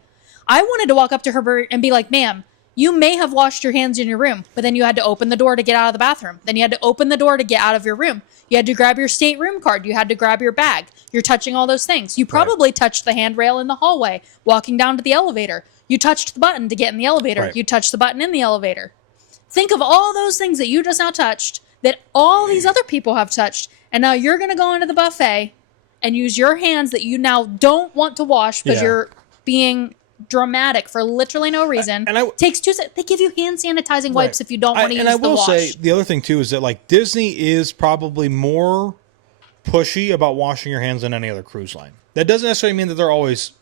I wanted to walk up to her and be like, "Ma'am, you may have washed your hands in your room, but then you had to open the door to get out of the bathroom. Then you had to open the door to get out of your room. You had to grab your stateroom card. You had to grab your bag. You're touching all those things. You probably touched the handrail in the hallway, walking down to the elevator. You touched the button to get in the elevator. Right. You touched the button in the elevator. Think of all those things that you just now touched that all these other people have touched. And now you're going to go into the buffet and use your hands that you now don't want to wash because you're being dramatic for literally no reason. Takes 2 seconds. They give you hand sanitizing wipes if you don't want to use the wash. And I will say, the other thing too is that like Disney is probably more pushy about washing your hands than any other cruise line. That doesn't necessarily mean that they're always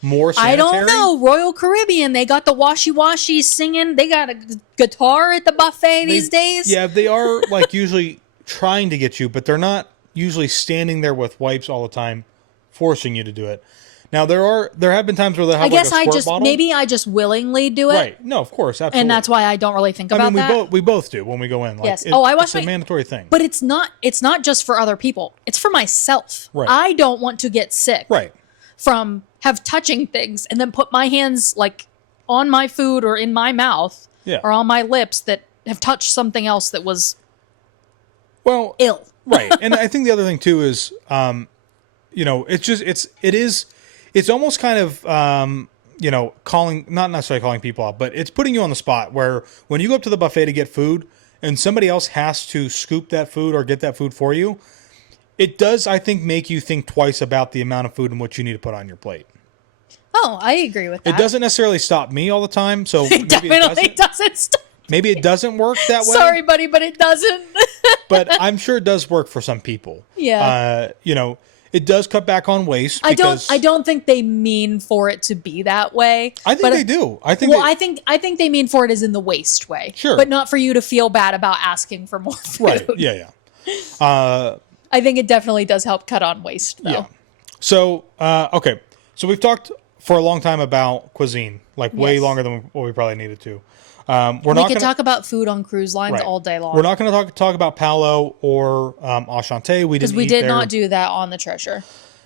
more sanitary. I don't know. Royal Caribbean, they got the washy singing. They got a guitar at the buffet these days. Yeah, they are like usually trying to get you, but they're not usually standing there with wipes all the time, forcing you to do it. Now there have been times where they have like a squirt bottle. Maybe I just willingly do it. Right. No, of course, absolutely. And that's why I don't really think about that. We both do when we go in. Like, yes. I wash it's a mandatory thing. But it's not just for other people. It's for myself. Right. I don't want to get sick. Right. From touching things and then put my hands like on my food or in my mouth or on my lips that have touched something else that was ill. Right. And I think the other thing too is it's almost kind of not necessarily calling people out, but it's putting you on the spot where when you go up to the buffet to get food and somebody else has to scoop that food or get that food for you, it does, I think, make you think twice about the amount of food and what you need to put on your plate. Oh, I agree with that. It doesn't necessarily stop me all the time, so it definitely doesn't stop. Maybe it doesn't work that way. Sorry, buddy, but it doesn't. But I'm sure it does work for some people. Yeah. It does cut back on waste. I don't think they mean for it to be that way. I think they do. I think they mean for it as in the waste way. Sure. But not for you to feel bad about asking for more food. Right. Yeah. I think it definitely does help cut on waste, though. Yeah. So, okay. So we've talked for a long time about cuisine, like way longer than what we probably needed to. We could talk about food on cruise lines all day long. We're not going to talk about Palo or Ashante. Because we did not do that on the Treasure.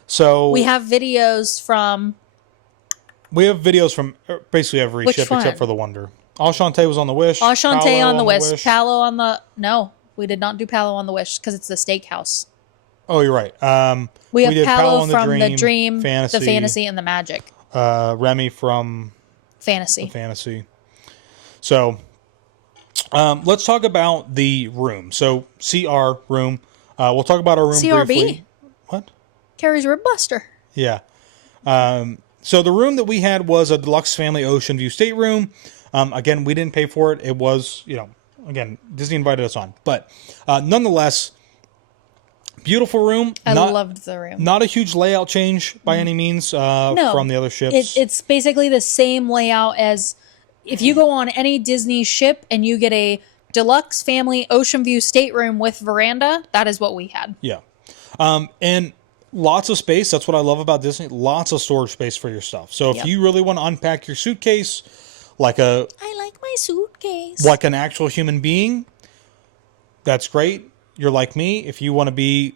So we have videos from basically every ship except for the Wonder. Ashante was on the Wish. Ashante on the Wish. Palo on the... No, we did not do Palo on the Wish because it's the steakhouse. Oh, you're right. We have Palo from the Dream, Fantasy, the Fantasy, and the Magic. Remy from Fantasy. So, let's talk about the room. So, CR room. We'll talk about our room CRB? briefly. What? Carrie's Rib Buster. Yeah. So, the room that we had was a deluxe family ocean view stateroom. Again, we didn't pay for it. It was, again, Disney invited us on. But nonetheless... Beautiful room. I loved the room. Not a huge layout change by any means from the other ships. It's basically the same layout as if you go on any Disney ship and you get a deluxe family ocean view stateroom with veranda. That is what we had. Yeah. And lots of space. That's what I love about Disney. Lots of storage space for your stuff. So if you really want to unpack your suitcase I like my suitcase. Like an actual human being, that's great. You're like me. If you want to be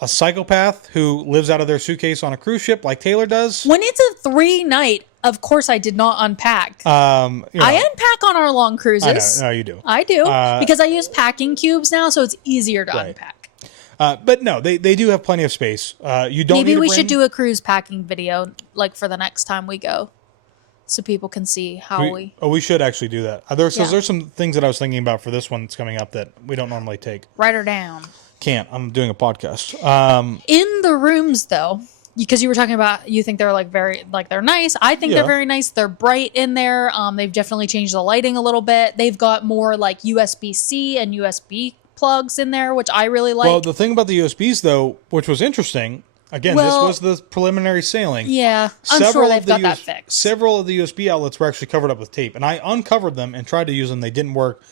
a psychopath who lives out of their suitcase on a cruise ship like Taylor does. When it's a 3-night, of course I did not unpack. I unpack on our long cruises. I know. No, you do. I do. Because I use packing cubes now, so it's easier to unpack. But no, they do have plenty of space. You don't Maybe we should do a cruise packing video like for the next time we go. So people can see how we... Oh, we should actually do that. There's some things that I was thinking about for this one that's coming up that we don't normally take. Write her down. Can't. I'm doing a podcast. In the rooms, though, because you were talking about, you think they're they're nice. I think they're very nice. They're bright in there. They've definitely changed the lighting a little bit. They've got more like USB-C and USB plugs in there, which I really like. Well, the thing about the USBs, though, which was interesting... Again, this was the preliminary sailing. Yeah, I'm sure they've got that fixed. Several of the USB outlets were actually covered up with tape, and I uncovered them and tried to use them. They didn't work.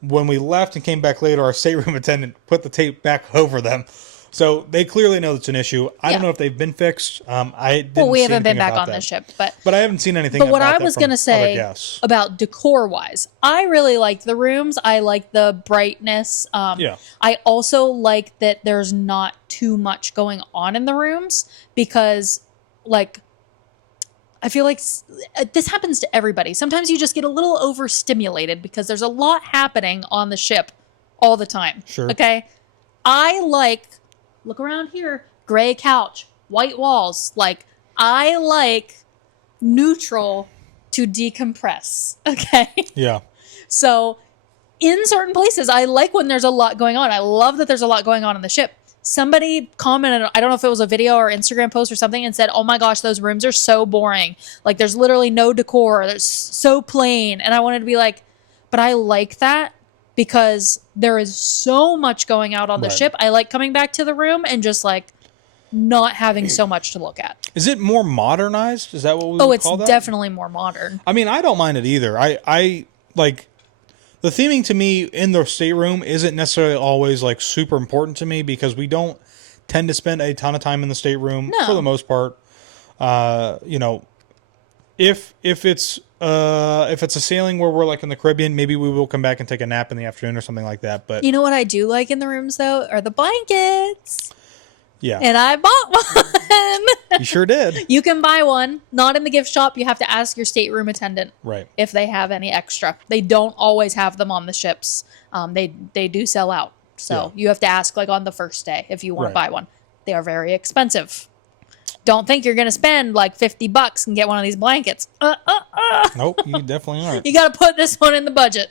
When we left and came back later, our stateroom attendant put the tape back over them. So they clearly know it's an issue. I don't know if they've been fixed. We haven't been back on this ship, but I haven't seen anything. But what I was going to say about decor-wise, I really like the rooms. I like the brightness. I also like that there's not too much going on in the rooms because, I feel like this happens to everybody. Sometimes you just get a little overstimulated because there's a lot happening on the ship all the time. Sure. Okay? Look around here. Gray couch, white walls. I like neutral to decompress. Okay? Yeah. So, in certain places, I like when there's a lot going on. I love that there's a lot going on the ship. somebody commented, I don't know if it was a video or Instagram post or something, and said, oh my gosh, those rooms are so boring. Like, there's literally no decor. They're so plain. And I wanted to be like, but I like that because there is so much going out on the ship. I like coming back to the room and just like not having so much to look at. Is it more modernized? Is that what we would call that? Oh, it's definitely more modern. I mean, I don't mind it either. I like the theming to me in the stateroom isn't necessarily always like super important to me because we don't tend to spend a ton of time in the stateroom for the most part. You know, if it's a sailing where we're like in the Caribbean, maybe we will come back and take a nap in the afternoon or something like that. But you know what I do like in the rooms though are the blankets. Yeah. And I bought one. You sure did. You can buy one. Not in the gift shop. You have to ask your stateroom attendant if they have any extra. They don't always have them on the ships. They do sell out. So you have to ask like on the first day if you want to buy one. They are very expensive. Don't think you're going to spend like $50 and get one of these blankets. Nope, you definitely aren't. You got to put this one in the budget.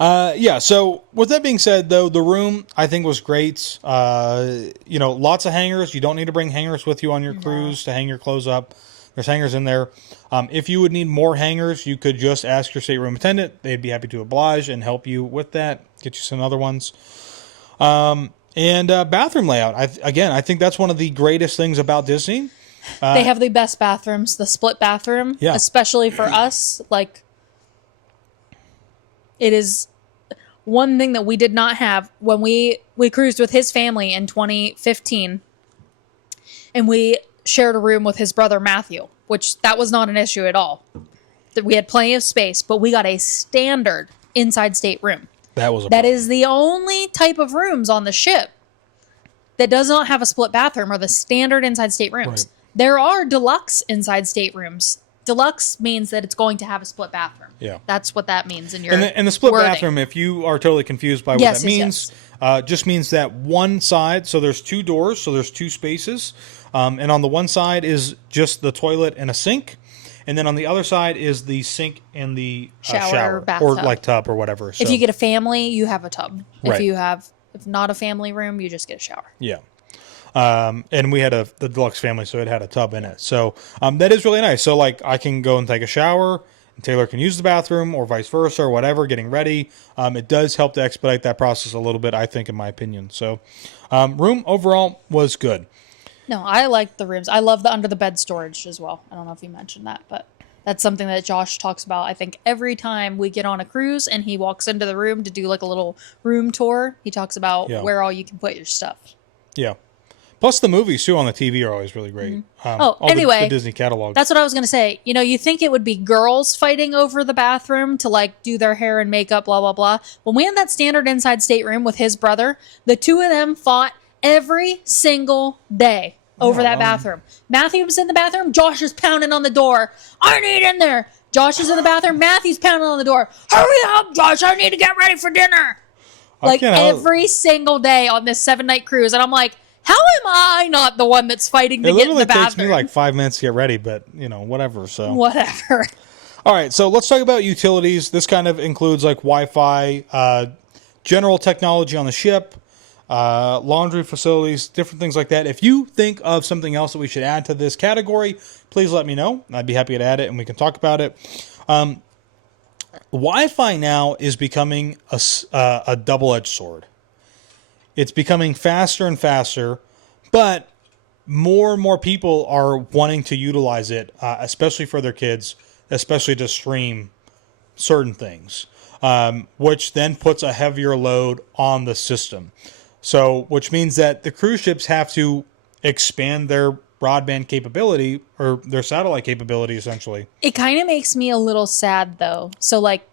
Yeah, so with that being said, though, the room I think was great. You know, lots of hangers. You don't need to bring hangers with you on your cruise to hang your clothes up. There's hangers in there. If you would need more hangers, you could just ask your stateroom attendant. They'd be happy to oblige and help you with that. Get you some other ones. And bathroom layout. I think that's one of the greatest things about Disney. They have the best bathrooms, the split bathroom, especially for us. Like, it is one thing that we did not have when we cruised with his family in 2015, and we shared a room with his brother Matthew, which that was not an issue at all. We had plenty of space, but we got a standard inside stateroom. That is the only type of rooms on the ship that does not have a split bathroom or the standard inside staterooms. There are deluxe inside staterooms. Deluxe means that it's going to have a split bathroom. Yeah. That's what that means in your and the split bathroom, if you are totally confused by what that means, just means that one side, so there's two doors, so there's two spaces. And on the one side is just the toilet and a sink. And then on the other side is the sink and the shower bathtub. Or like tub or whatever. So. If you get a family, you have a tub. If not a family room, you just get a shower. Yeah. And we had the deluxe family, so it had a tub in it. So that is really nice. So like I can go and take a shower, and Taylor can use the bathroom, or vice versa, or whatever, getting ready. It does help to expedite that process a little bit, I think, in my opinion. So room overall was good. No, I like the rooms. I love the under the bed storage as well. I don't know if you mentioned that, but that's something that Josh talks about. I think every time we get on a cruise and he walks into the room to do like a little room tour, he talks about where all you can put your stuff. Yeah. Plus the movies too on the TV are always really great. Anyway, the Disney catalog. That's what I was going to say. You know, you think it would be girls fighting over the bathroom to like do their hair and makeup, blah, blah, blah. When we had that standard inside stateroom with his brother, the two of them fought every single day over that bathroom. Matthew was in the bathroom. Josh is pounding on the door. I need in there. Josh is in the bathroom. Matthew's pounding on the door. Hurry up, Josh. I need to get ready for dinner. Like every single day on this 7-night cruise. And I'm like, how am I not the one that's fighting to get in the bathroom? It literally takes me like 5 minutes to get ready, but you know, whatever. So whatever. All right. So let's talk about utilities. This kind of includes like Wi-Fi, general technology on the ship, laundry facilities, different things like that. If you think of something else that we should add to this category, please let me know. I'd be happy to add it and we can talk about it. Wi-Fi now is becoming a double-edged sword. It's becoming faster and faster, but more and more people are wanting to utilize it, especially for their kids, especially to stream certain things, which then puts a heavier load on the system. So, which means that the cruise ships have to expand their broadband capability or their satellite capability, essentially. It kind of makes me a little sad, though. So, like,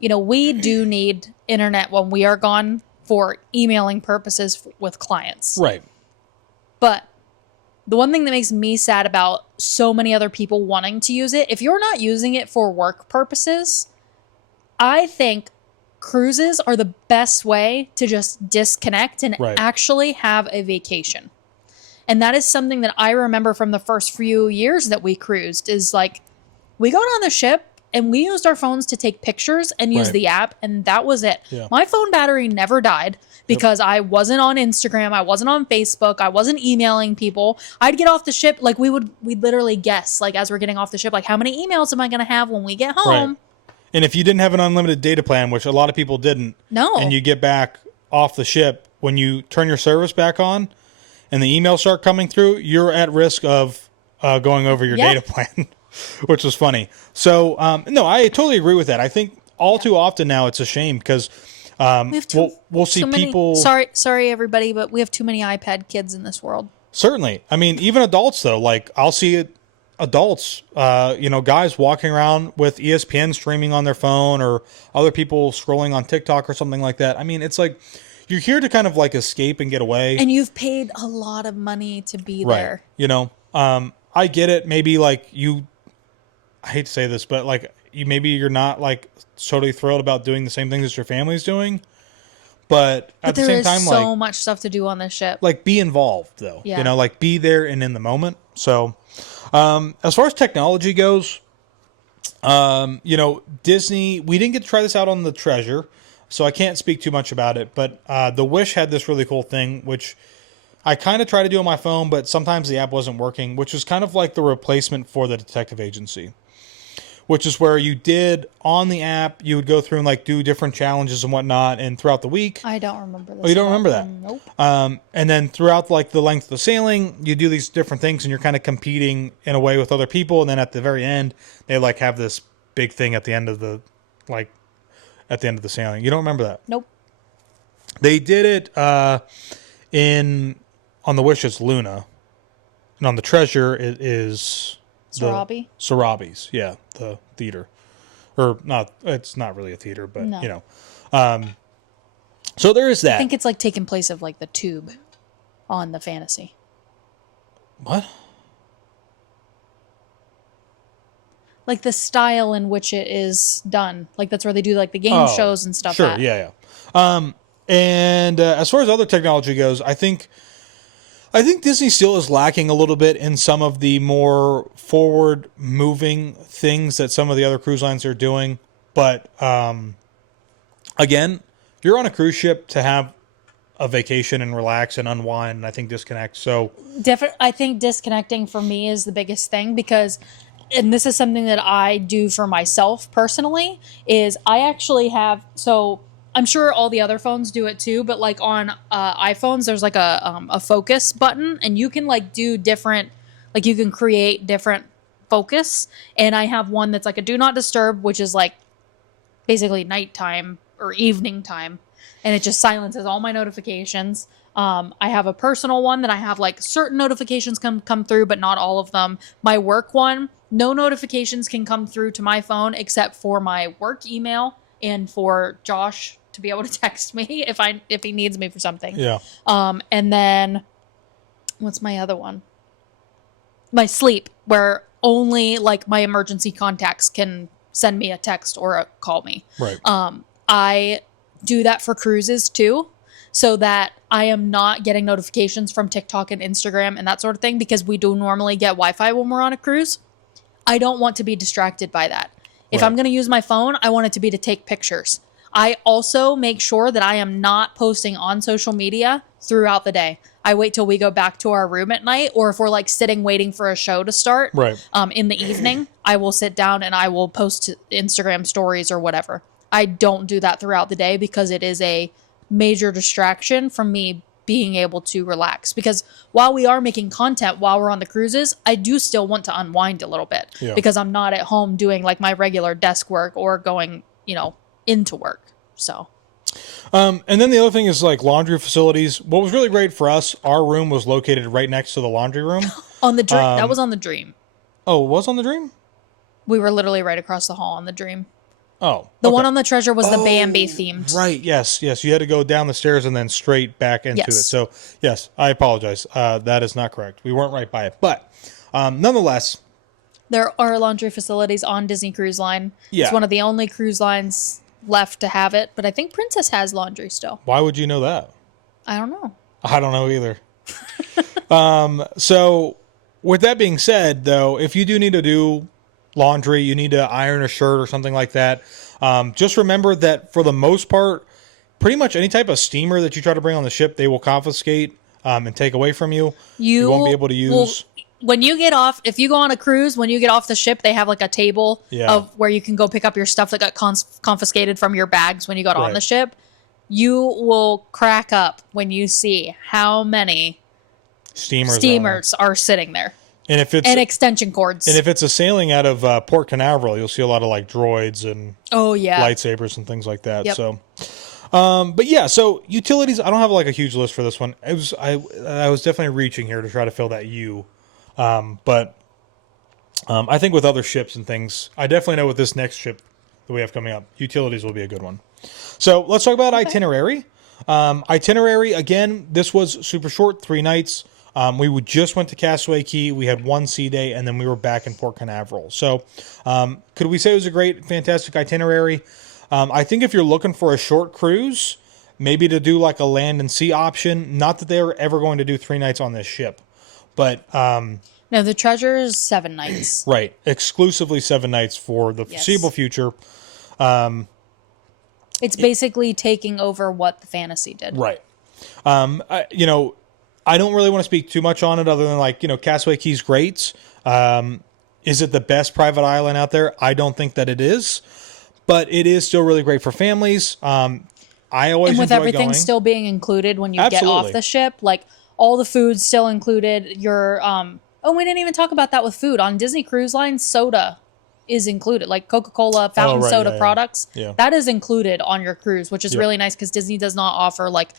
you know, we do need internet when we are gone for emailing purposes with clients. Right. But the one thing that makes me sad about so many other people wanting to use it, if you're not using it for work purposes, I think cruises are the best way to just disconnect and actually have a vacation. And that is something that I remember from the first few years that we cruised is like, we got on the ship and we used our phones to take pictures and use the app, and that was it. Yeah. My phone battery never died because I wasn't on Instagram, I wasn't on Facebook, I wasn't emailing people. I'd get off the ship, like we'd literally guess, like as we're getting off the ship, like how many emails am I going to have when we get home? Right. And if you didn't have an unlimited data plan, which a lot of people didn't, and you get back off the ship, when you turn your service back on and the emails start coming through, you're at risk of going over your data plan, which was funny. So, no, I totally agree with that. I think all too often now it's a shame because we'll see people. Sorry, everybody, but we have too many iPad kids in this world. Certainly. I mean, even adults, though. Like, I'll see adults, guys walking around with ESPN streaming on their phone or other people scrolling on TikTok or something like that. I mean, it's like you're here to kind of like escape and get away. And you've paid a lot of money to be there. I get it. Maybe like I hate to say this, but like maybe you're not like totally thrilled about doing the same things that your family's doing. But at the same time, there is so much stuff to do on this ship. Like be involved though, like be there and in the moment. So, as far as technology goes, Disney, we didn't get to try this out on the Treasure, so I can't speak too much about it. But the Wish had this really cool thing, which I kind of tried to do on my phone, but sometimes the app wasn't working, which was kind of like the replacement for the detective agency, which is where you did on the app, you would go through and like do different challenges and whatnot, and throughout the week. I don't remember this. Oh, you don't remember that? Nope. And then throughout like the length of the sailing, you do these different things, and you're kind of competing in a way with other people. And then at the very end, they like have this big thing at the end of the sailing. You don't remember that? Nope. They did it on the Wish it's Luna, and on the Treasure it is Sarabi? Sarabi's, yeah, the theater. Or not, it's not really a theater, but, No. So there is that. I think it's like taking place of like the Tube on the Fantasy. What? Like the style in which it is done. Like that's where they do like the game shows and stuff. Sure, yeah. And as far as other technology goes, I think Disney still is lacking a little bit in some of the more forward-moving things that some of the other cruise lines are doing. But, again, you're on a cruise ship to have a vacation and relax and unwind and I think disconnect. So I think disconnecting for me is the biggest thing because, and this is something that I do for myself personally, is I actually have, so I'm sure all the other phones do it too, but like on iPhones, there's like a focus button and you can like do different, like you can create different focus. And I have one that's like a do not disturb, which is like basically nighttime or evening time. And it just silences all my notifications. I have a personal one that I have like certain notifications come through, but not all of them. My work one, no notifications can come through to my phone except for my work email and for Josh to be able to text me if he needs me for something. Yeah. And then what's my other one? My sleep, where only like my emergency contacts can send me a text or call me. Right. I do that for cruises too, so that I am not getting notifications from TikTok and Instagram and that sort of thing, because we do normally get Wi-Fi when we're on a cruise. I don't want to be distracted by that. If I'm going to use my phone, I want it to be to take pictures. I also make sure that I am not posting on social media throughout the day. I wait till we go back to our room at night, or if we're like sitting waiting for a show to start in the evening, I will sit down and I will post Instagram stories or whatever. I don't do that throughout the day because it is a major distraction from me being able to relax. Because while we are making content while we're on the cruises, I do still want to unwind a little bit because I'm not at home doing like my regular desk work or going, into work. So. And then the other thing is like laundry facilities. What was really great for us, our room was located right next to the laundry room. On the Dream. That was on the Dream. Oh, it was on the Dream? We were literally right across the hall on the Dream. Oh. The one on the Treasure was the Bambi themed. Right, yes. You had to go down the stairs and then straight back into it. So, yes, I apologize. That is not correct. We weren't right by it. But, nonetheless. There are laundry facilities on Disney Cruise Line. Yeah. It's one of the only cruise lines left to have it. But I think Princess has laundry still. Why would you know that? I don't know. I don't know either. So, with that being said, though, if you do need to do laundry, you need to iron a shirt or something like that, just remember that for the most part, pretty much any type of steamer that you try to bring on the ship, they will confiscate and take away from you. You won't be able to use. When you get off, if you go on a cruise, when you get off the ship, they have like a table of where you can go pick up your stuff that got confiscated from your bags when you got on the ship. You will crack up when you see how many steamers are sitting there. And if it's extension cords. And if it's a sailing out of Port Canaveral, you'll see a lot of like droids and lightsabers and things like that. Yep. So but yeah, so utilities, I don't have like a huge list for this one. I was definitely reaching here to try to fill that U. But I think with other ships and things, I definitely know with this next ship that we have coming up, utilities will be a good one. So let's talk about Itinerary. Itinerary, again, this was super short, 3 nights. We just went to Castaway Cay. We had 1 sea day, and then we were back in Port Canaveral. So could we say it was a great, fantastic itinerary? I think if you're looking for a short cruise, maybe to do like a land and sea option, not that they're ever going to do 3 nights on this ship. But no, the Treasure is 7 nights. Right, exclusively 7 nights for the foreseeable future. It's basically taking over what the Fantasy did. Right. I don't really want to speak too much on it, other than like Castaway Cay's great. Is it the best private island out there? I don't think that it is, but it is still really great for families. I always and with enjoy everything going. Still being included when you get off the ship, like. All the food's still included. Your we didn't even talk about that with food. On Disney Cruise Line, soda is included. Like Coca-Cola, fountain soda products. Yeah. That is included on your cruise, which is really nice because Disney does not offer like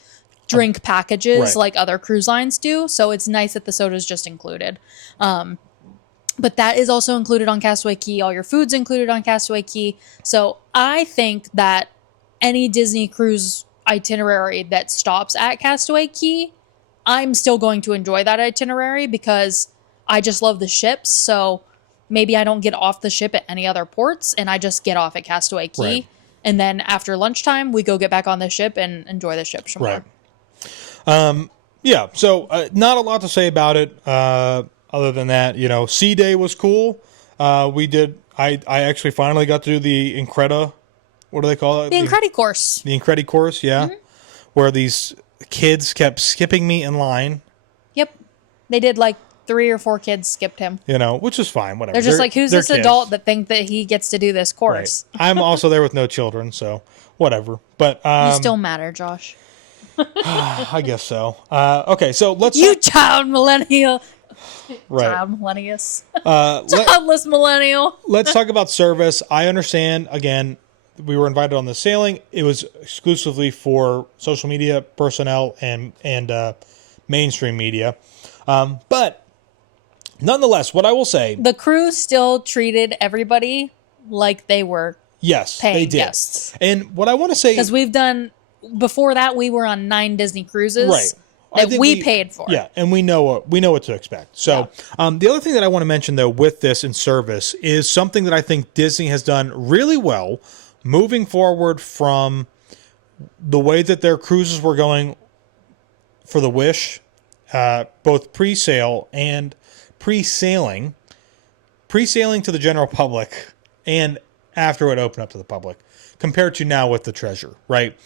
drink packages like other cruise lines do. So it's nice that the soda is just included. But that is also included on Castaway Cay. All your food's included on Castaway Cay. So I think that any Disney cruise itinerary that stops at Castaway Cay, I'm still going to enjoy that itinerary because I just love the ships. So maybe I don't get off the ship at any other ports and I just get off at Castaway Cay. Right. And then after lunchtime, we go get back on the ship and enjoy the ship some more. Yeah. So not a lot to say about it other than that, Sea Day was cool. I actually finally got to do the Incredi. What do they call it? The Incredi course. The Incredi course, yeah. Mm-hmm. Where these kids kept skipping me in line. Yep. They did like 3 or 4 kids skipped him. Which is fine, whatever. They're just like, who's this adult that think that he gets to do this course? Right. I'm also there with no children, so whatever. But you still matter, Josh. I guess so. Okay, so let's child millennial. Right. Child millennius. Childless millennial. Let's talk about service. I understand, again, we were invited on the sailing. It was exclusively for social media personnel and mainstream media. But nonetheless, what I will say, the crew still treated everybody like they were paying guests. And what I want to say, because we've done before that, we were on 9 Disney cruises, right? That we paid for. Yeah, and we know what to expect. So the other thing that I want to mention though with this in service is something that I think Disney has done really well. Moving forward from the way that their cruises were going for the Wish, both pre-sale and pre-sailing to the general public and after it opened up to the public, compared to now with the Treasure, right?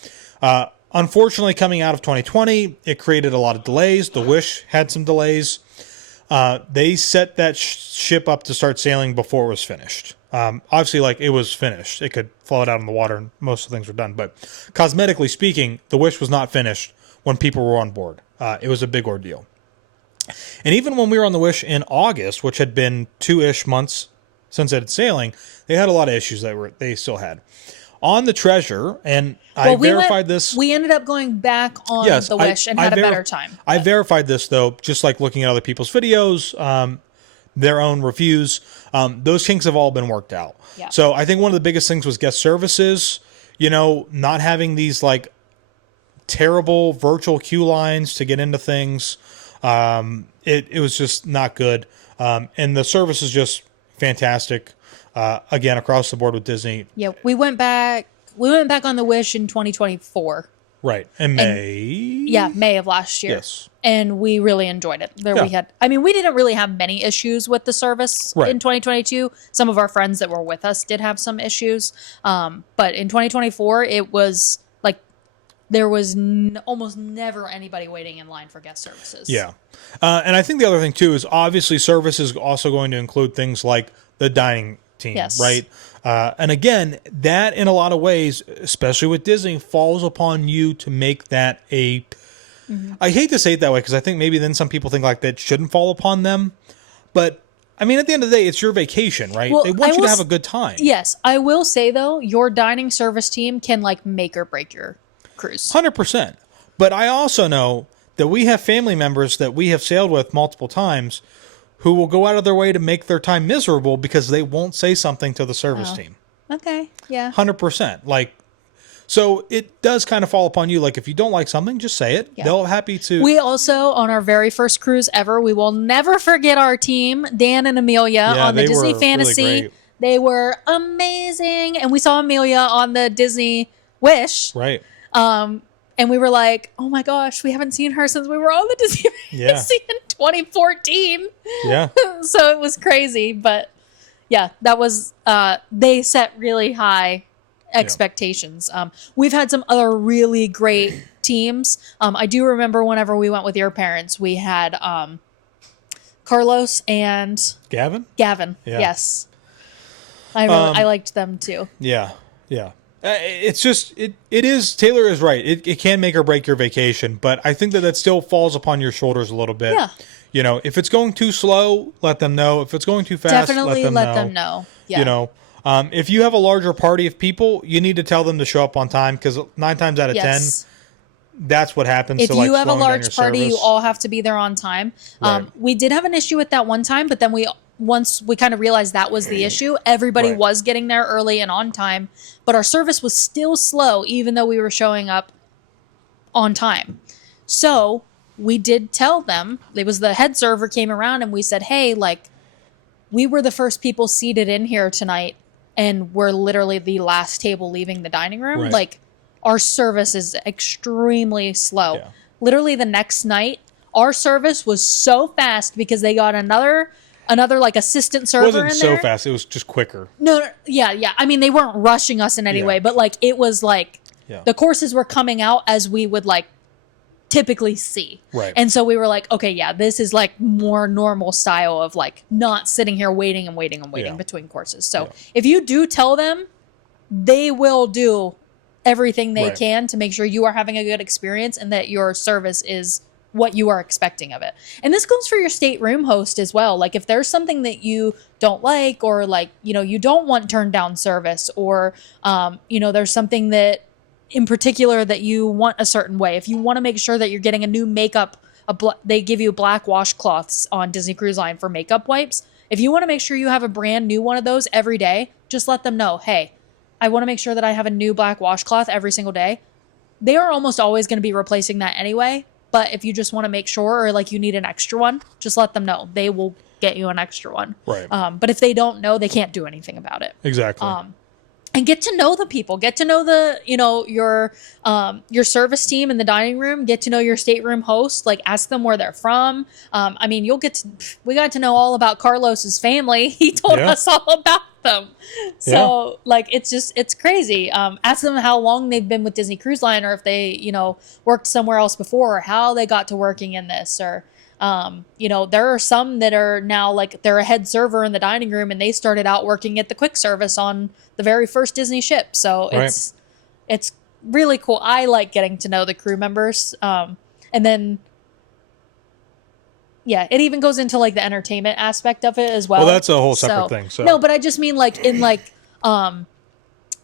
Unfortunately, coming out of 2020, it created a lot of delays. The Wish had some delays. They set that ship up to start sailing before it was finished. Obviously, like, it was finished. It could float out in the water and most of the things were done. But cosmetically speaking, the Wish was not finished when people were on board. It was a big ordeal. And even when we were on the Wish in August, which had been 2-ish months since it had sailing, they had a lot of issues that they still had. On the Treasure, and I verified this. We ended up going back on the Wish and had a better time. I verified this, though, just like looking at other people's videos, their own reviews. Those kinks have all been worked out. Yeah. So I think one of the biggest things was guest services, not having these like terrible virtual queue lines to get into things. It was just not good. And the service is just fantastic. Again, across the board with Disney. Yeah, we went back on the Wish in 2024. Right. In May. May of last year. Yes. And we really enjoyed it. There we didn't really have many issues with the service in 2022. Some of our friends that were with us did have some issues. But in 2024, it was like there was almost never anybody waiting in line for guest services. Yeah. And I think the other thing, too, is obviously service is also going to include things like the dining team, right? And again, that in a lot of ways, especially with Disney, falls upon you to make that a... I hate to say it that way because I think maybe then some people think like that shouldn't fall upon them. But I mean, at the end of the day, it's your vacation, right? Well, they want you to have a good time. Yes. I will say, though, your dining service team can like make or break your cruise. 100%. But I also know that we have family members that we have sailed with multiple times who will go out of their way to make their time miserable because they won't say something to the service team. Okay. Yeah. 100%. Like, so it does kind of fall upon you. Like, if you don't like something, just say it. Yeah. They'll be happy to. We also, on our very first cruise ever, we will never forget our team, Dan and Amelia, on the Disney Fantasy. Really they were amazing. And we saw Amelia on the Disney Wish. Right. And we were like, oh my gosh, we haven't seen her since we were on the Disney Fantasy in 2014. Yeah. So it was crazy. But yeah, that was, they set really high expectations. We've had some other really great teams. I do remember whenever we went with your parents, we had Carlos and Gavin. Yes, I liked them too. Yeah. It's just it is. Taylor is right. It can make or break your vacation, but I think that still falls upon your shoulders a little bit. Yeah. You know, if it's going too slow, let them know. If it's going too fast, definitely let them know. Yeah. You know. If you have a larger party of people, you need to tell them to show up on time because 9 times out of 10, that's what happens. If you have a large party, you all have to be there on time. Right. We did have an issue with that one time, but then once we kind of realized that was the issue, everybody was getting there early and on time, but our service was still slow, even though we were showing up on time. So we did tell them, it was the head server came around and we said, hey, like, we were the first people seated in here tonight. And we're literally the last table leaving the dining room. Right. Like, our service is extremely slow. Yeah. Literally the next night, our service was so fast because they got another like assistant server in there. It wasn't so fast. It was just quicker. No, yeah. I mean, they weren't rushing us in any way, but like it was like the courses were coming out as we would like typically see. Right. And so we were like, okay, yeah, this is like more normal style of like not sitting here waiting between courses. So if you do tell them, they will do everything they can to make sure you are having a good experience and that your service is what you are expecting of it. And this goes for your stateroom host as well. Like if there's something that you don't like, or like, you know, you don't want turned down service, or, you know, there's something that in particular that you want a certain way. If you want to make sure that you're getting a new makeup, they give you black washcloths on Disney Cruise Line for makeup wipes. If you want to make sure you have a brand new one of those every day, just let them know, hey, I want to make sure that I have a new black washcloth every single day. They are almost always going to be replacing that anyway. But if you just want to make sure, or like you need an extra one, just let them know. They will get you an extra one. Right. But if they don't know, they can't do anything about it. Exactly. And get to know the people, get to know your service team in the dining room, get to know your stateroom host, like ask them where they're from. I mean, we got to know all about Carlos's family. He told us all about them. So like, it's crazy. Ask them how long they've been with Disney Cruise Line, or if they, worked somewhere else before, or how they got to working in this, or, there are some that are now like they're a head server in the dining room and they started out working at the quick service on the very first Disney ship. So it's really cool. I like getting to know the crew members. And then, it even goes into like the entertainment aspect of it as well. Well, that's a whole separate thing. So no, but I just mean like in like,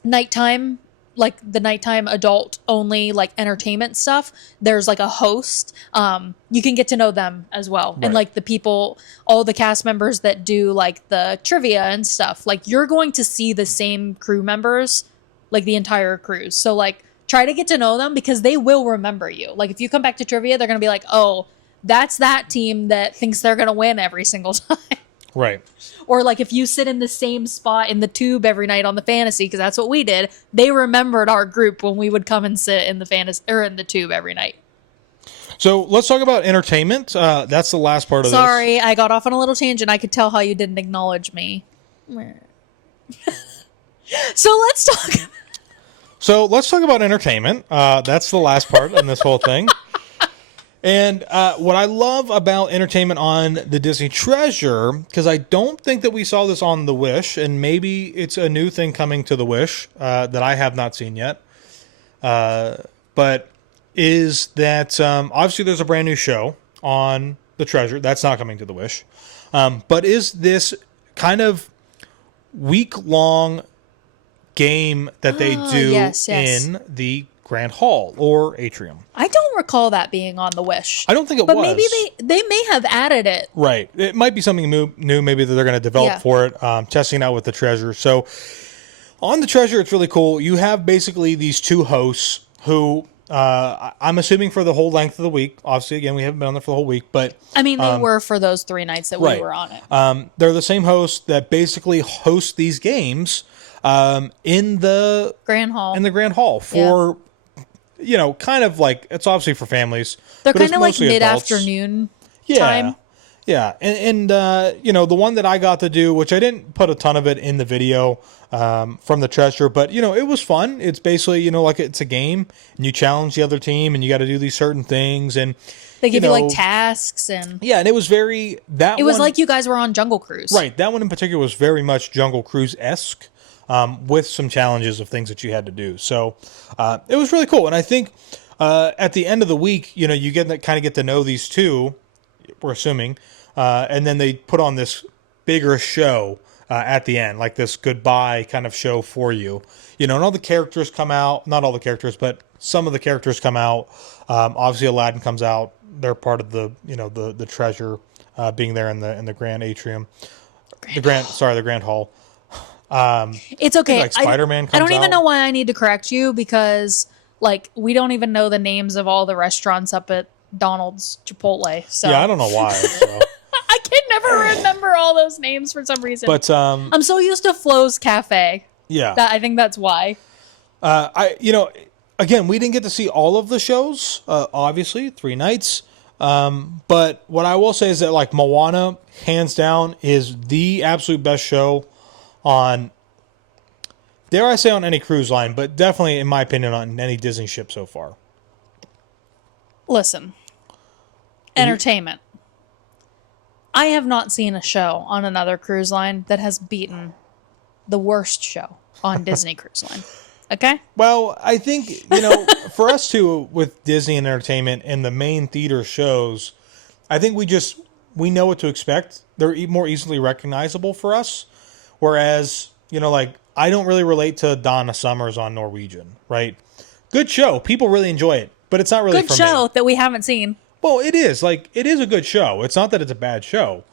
nighttime, like the nighttime adult only like entertainment stuff, there's like a host. You can get to know them as well. Right. And like the people, all the cast members that do like the trivia and stuff, like you're going to see the same crew members like the entire cruise. So like try to get to know them because they will remember you. Like if you come back to trivia, they're going to be like, oh, that's that team that thinks they're going to win every single time. Right. Or like if you sit in the same spot in the tube every night on the fantasy, because that's what we did, they remembered our group when we would come and sit in the fantasy or in the tube every night. So let's talk about entertainment. That's the last part of this. Sorry, I got off on a little tangent. I could tell how you didn't acknowledge me. So let's talk about entertainment. That's the last part in this whole thing. And what I love about entertainment on the Disney Treasure, because I don't think that we saw this on the Wish, and maybe it's a new thing coming to the Wish that I have not seen yet, but is that obviously there's a brand new show on the Treasure. That's not coming to the Wish. But is this kind of week-long game that they do in the Grand Hall or Atrium? I don't recall that being on the Wish. I don't think it was. But maybe they may have added it. Right. It might be something new maybe that they're going to develop for it, testing it out with the Treasure. So on the Treasure, it's really cool. You have basically these two hosts who I'm assuming for the whole length of the week. Obviously, again, we haven't been on there for the whole week, but I mean, they were for those 3 nights that we were on it. They're the same hosts that basically host these games in the Grand Hall. In the Grand Hall for kind of like, it's obviously for families. They're kind of like mid-afternoon time. Yeah, and the one that I got to do, which I didn't put a ton of it in the video from the Treasure, but it was fun. It's basically like it's a game, and you challenge the other team, and you got to do these certain things, and they give you like tasks and and it was it was like you guys were on Jungle Cruise, right? That one in particular was very much Jungle Cruise-esque, with some challenges of things that you had to do. So it was really cool, and I think at the end of the week, you get to know these two. We're assuming. And then they put on this bigger show at the end, like this goodbye kind of show for you. And all the characters come out. Not all the characters, but some of the characters come out. Obviously, Aladdin comes out. They're part of the the Treasure being there in the Grand Atrium, the Grand Hall. It's okay. Like Spider-Man comes out. I don't even know why I need to correct you, because like we don't even know the names of all the restaurants up at Donald's Chipotle. So yeah, I don't know why. So. I can never remember all those names for some reason. But I'm so used to Flo's Cafe. Yeah, I think that's why. Again, we didn't get to see all of the shows. Obviously, 3 nights. But what I will say is that like Moana, hands down, is the absolute best show on, dare I say, on any cruise line, but definitely, in my opinion, on any Disney ship so far. Listen, entertainment. I have not seen a show on another cruise line that has beaten the worst show on Disney Cruise Line. Okay? Well, I think, for us too, with Disney and entertainment and the main theater shows, I think we know what to expect. They're more easily recognizable for us. Whereas, I don't really relate to Donna Summers on Norwegian, right? Good show. People really enjoy it, but it's not really good for me. Good show that we haven't seen. Well, it is. Like, it is a good show. It's not that it's a bad show.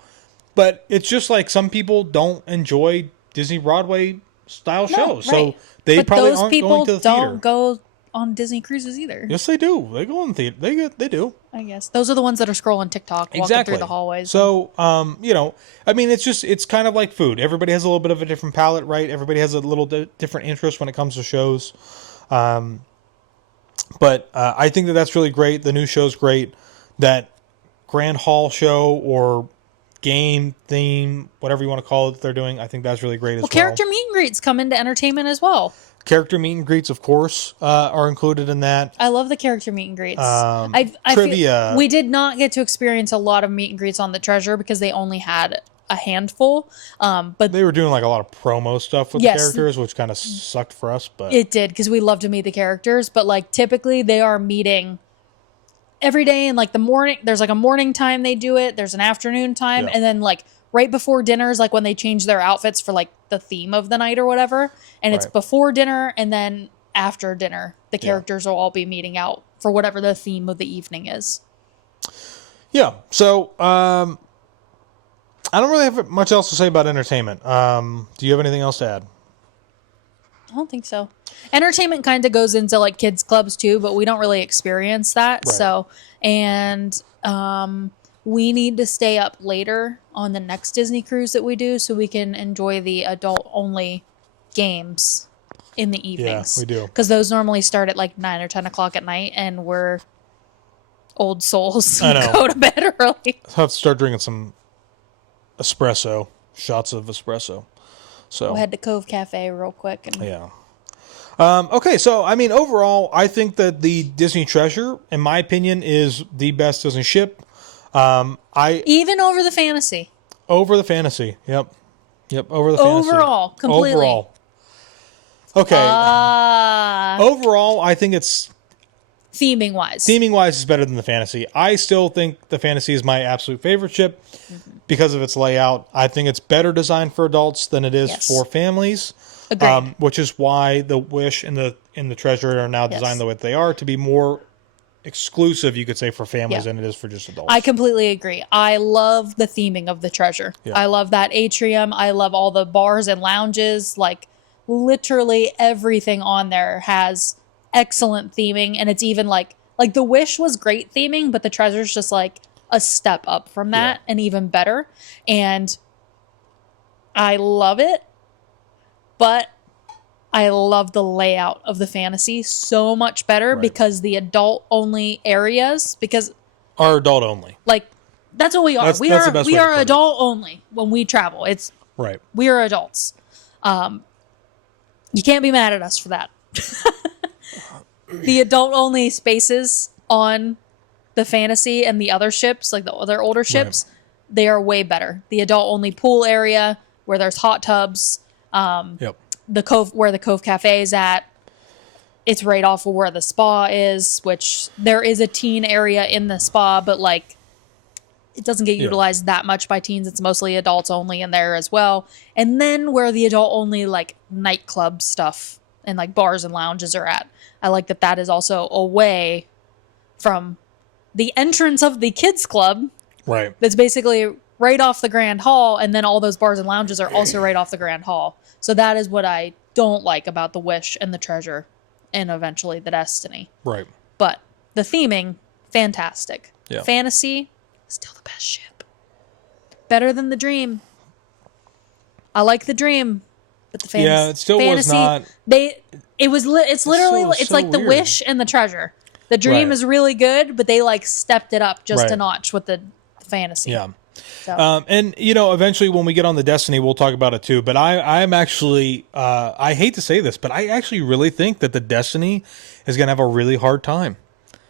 But it's just like some people don't enjoy Disney Broadway style shows. Right. So they probably aren't going to the theater. Those people don't go on Disney cruises either. Yes, they do. They go on the theater. They do. I guess. Those are the ones that are scrolling TikTok, walking through the hallways. So, it's kind of like food. Everybody has a little bit of a different palate, right? Everybody has a little different interest when it comes to shows. But I think that's really great. The new show's great. That Grand Hall show or game theme, whatever you want to call it, that they're doing, I think that's really great as well. Character meet and greets come into entertainment as well. Character meet and greets, of course, are included in that. I love the character meet and greets. Trivia. We did not get to experience a lot of meet and greets on the Treasure because they only had a handful. But they were doing like a lot of promo stuff with the characters, which kind of sucked for us. But it did, because we love to meet the characters. But like typically they are meeting every day in like the morning. There's like a morning time they do it. There's an afternoon time. And then like right before dinner is like when they change their outfits for like the theme of the night or whatever. And it's before dinner, and then after dinner, the characters will all be meeting out for whatever the theme of the evening is. Yeah. So, I don't really have much else to say about entertainment. Do you have anything else to add? I don't think so. Entertainment kind of goes into like kids clubs too, but we don't really experience that. Right. So, and we need to stay up later on the next Disney cruise that we do so we can enjoy the adult-only games in the evenings. Yeah, we do. Because those normally start at like 9 or 10 o'clock at night, and we're old souls I who know. go to bed early. I'll have to start drinking some espresso, shots of espresso. So We'll head to Cove Cafe real quick. And yeah. Okay, so I mean, overall, I think that the Disney Treasure, in my opinion, is the best Disney ship. Even over the Fantasy. Over the Fantasy. Yep, over the Fantasy. Overall, completely. Overall. Okay. Overall, I think it's Theming wise, is better than the Fantasy. I still think the Fantasy is my absolute favorite ship because of its layout. I think it's better designed for adults than it is for families. Agreed. Which is why the Wish and the Treasure are now designed the way they are, to be more exclusive, you could say, for families than it is for just adults. I completely agree. I love the theming of the Treasure. Yeah. I love that atrium. I love all the bars and lounges. Like, literally everything on there has excellent theming, and it's even like the Wish was great theming, but the Treasure's just like a step up from that and even better. And I love it, but I love the layout of the Fantasy so much better because the adult only areas are adult only. Like, that's what we are. We are adult only when we travel. It's right. We are adults. You can't be mad at us for that. The adult only spaces on the Fantasy and the other ships, like the other older ships, they are way better. The adult only pool area where there's hot tubs, the Cove where the Cove Cafe is at, it's right off of where the spa is, which there is a teen area in the spa, but like it doesn't get utilized that much by teens. It's mostly adults only in there as well. And then where the adult only like nightclub stuff and like bars and lounges are at, I like that is also away from the entrance of the kids club. Right. That's basically right off the Grand Hall, and then all those bars and lounges are also right off the Grand Hall. So that is what I don't like about the Wish and the Treasure and eventually the Destiny. Right. But the theming, fantastic. Yeah. Fantasy, still the best ship. Better than the Dream. I like the Dream, but the Fantasy. Yeah, it still was not. It's literally so like the weird. Wish and the Treasure. The Dream is really good, but they like stepped it up just a notch with the Fantasy. Yeah. So. And eventually when we get on the Destiny, we'll talk about it too. But I'm actually, I hate to say this, but I actually really think that the Destiny is going to have a really hard time.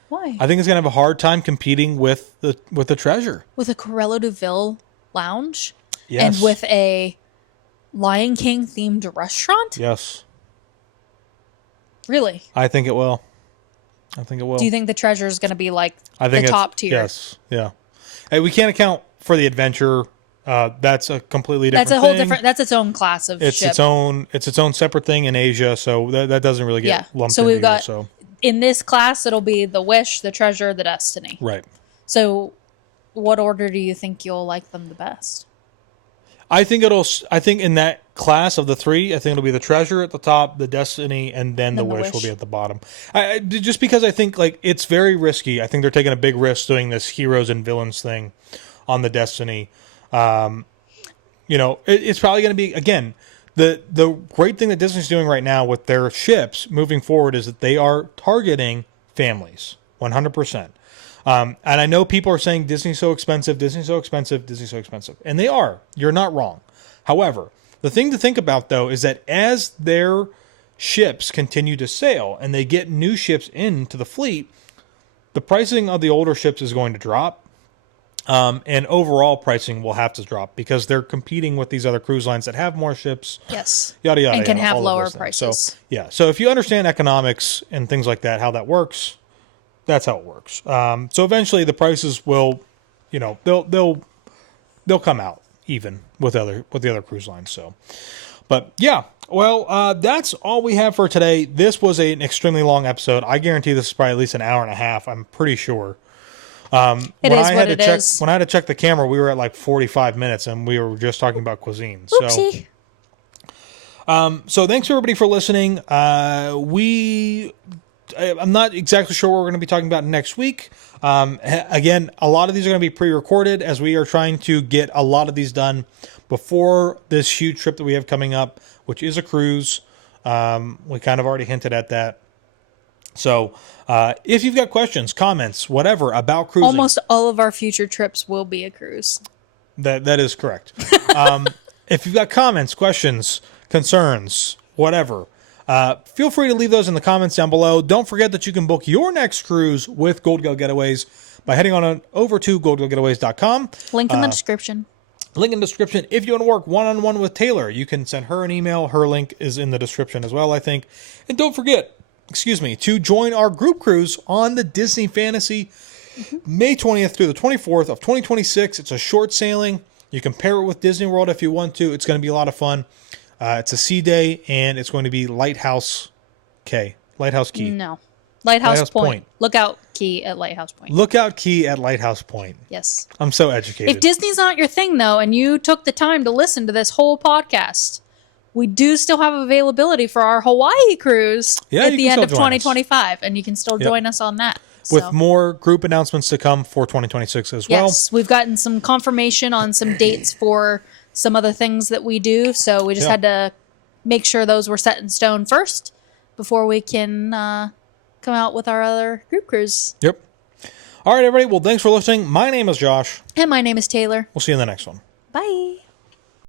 Why? I think it's going to have a hard time competing with the Treasure. With a Corello Deville lounge? Yes. And with a Lion King themed restaurant? Yes. Really? I think it will. Do you think the Treasure is going to be like the top tier? Yes. Yeah. Hey, we can't account for the Adventure. That's a completely different That's a whole thing. different. That's its own class of ship. It's its own separate thing in Asia, so that doesn't really get lumped so into we've got, here. So in this class, it'll be the Wish, the Treasure, the Destiny. Right. So what order do you think you'll like them the best? I think in that class of the three, I think it'll be the Treasure at the top, the Destiny, and then the Wish will be at the bottom. Just because I think like it's very risky. I think they're taking a big risk doing this heroes and villains thing on the Destiny. It's probably going to be, again, the great thing that Disney's doing right now with their ships moving forward is that they are targeting families 100%. And I know people are saying Disney's so expensive, and they are. You're not wrong. However, the thing to think about, though, is that as their ships continue to sail and they get new ships into the fleet, the pricing of the older ships is going to drop. And overall pricing will have to drop because they're competing with these other cruise lines that have more ships. Yes. Yada, yada, and can yada, have all of lower those things. prices. So if you understand economics and things like that, how that works, that's how it works. So eventually the prices will, they'll come out even with the other cruise lines. So, but yeah, well, that's all we have for today. This was an extremely long episode. I guarantee this is probably at least an hour and a half. I'm pretty sure. When I had to check the camera, we were at like 45 minutes and we were just talking about cuisine. Oopsie. So thanks everybody for listening. We I'm not exactly sure what we're going to be talking about next week. Again, a lot of these are going to be pre-recorded as we are trying to get a lot of these done before this huge trip that we have coming up, which is a cruise. We kind of already hinted at that. So if you've got questions, comments, whatever about cruising. Almost all of our future trips will be a cruise. That is correct. If you've got comments, questions, concerns, whatever, feel free to leave those in the comments down below. Don't forget that you can book your next cruise with Goldgell Getaways by heading on over to goldgellgetaways.com. Link in the description. Link in the description. If you want to work one-on-one with Taylor, you can send her an email. Her link is in the description as well, I think. And don't forget, to join our group cruise on the Disney Fantasy May 20th through the 24th of 2026. It's a short sailing. You can pair it with Disney World if you want to. It's going to be a lot of fun. It's a sea day, and it's going to be Lighthouse Key. No. Lighthouse Point. Lookout Key at Lighthouse Point. Lookout Key at Lighthouse Point. Yes. I'm so educated. If Disney's not your thing, though, and you took the time to listen to this whole podcast, we do still have availability for our Hawaii cruise at the end of 2025, and you can still join us on that. With more group announcements to come for 2026 as well. Yes, we've gotten some confirmation on some dates for some other things that we do, so we just had to make sure those were set in stone first before we can come out with our other group cruise. Yep. All right, everybody. Well, thanks for listening. My name is Josh. And my name is Taylor. We'll see you in the next one. Bye.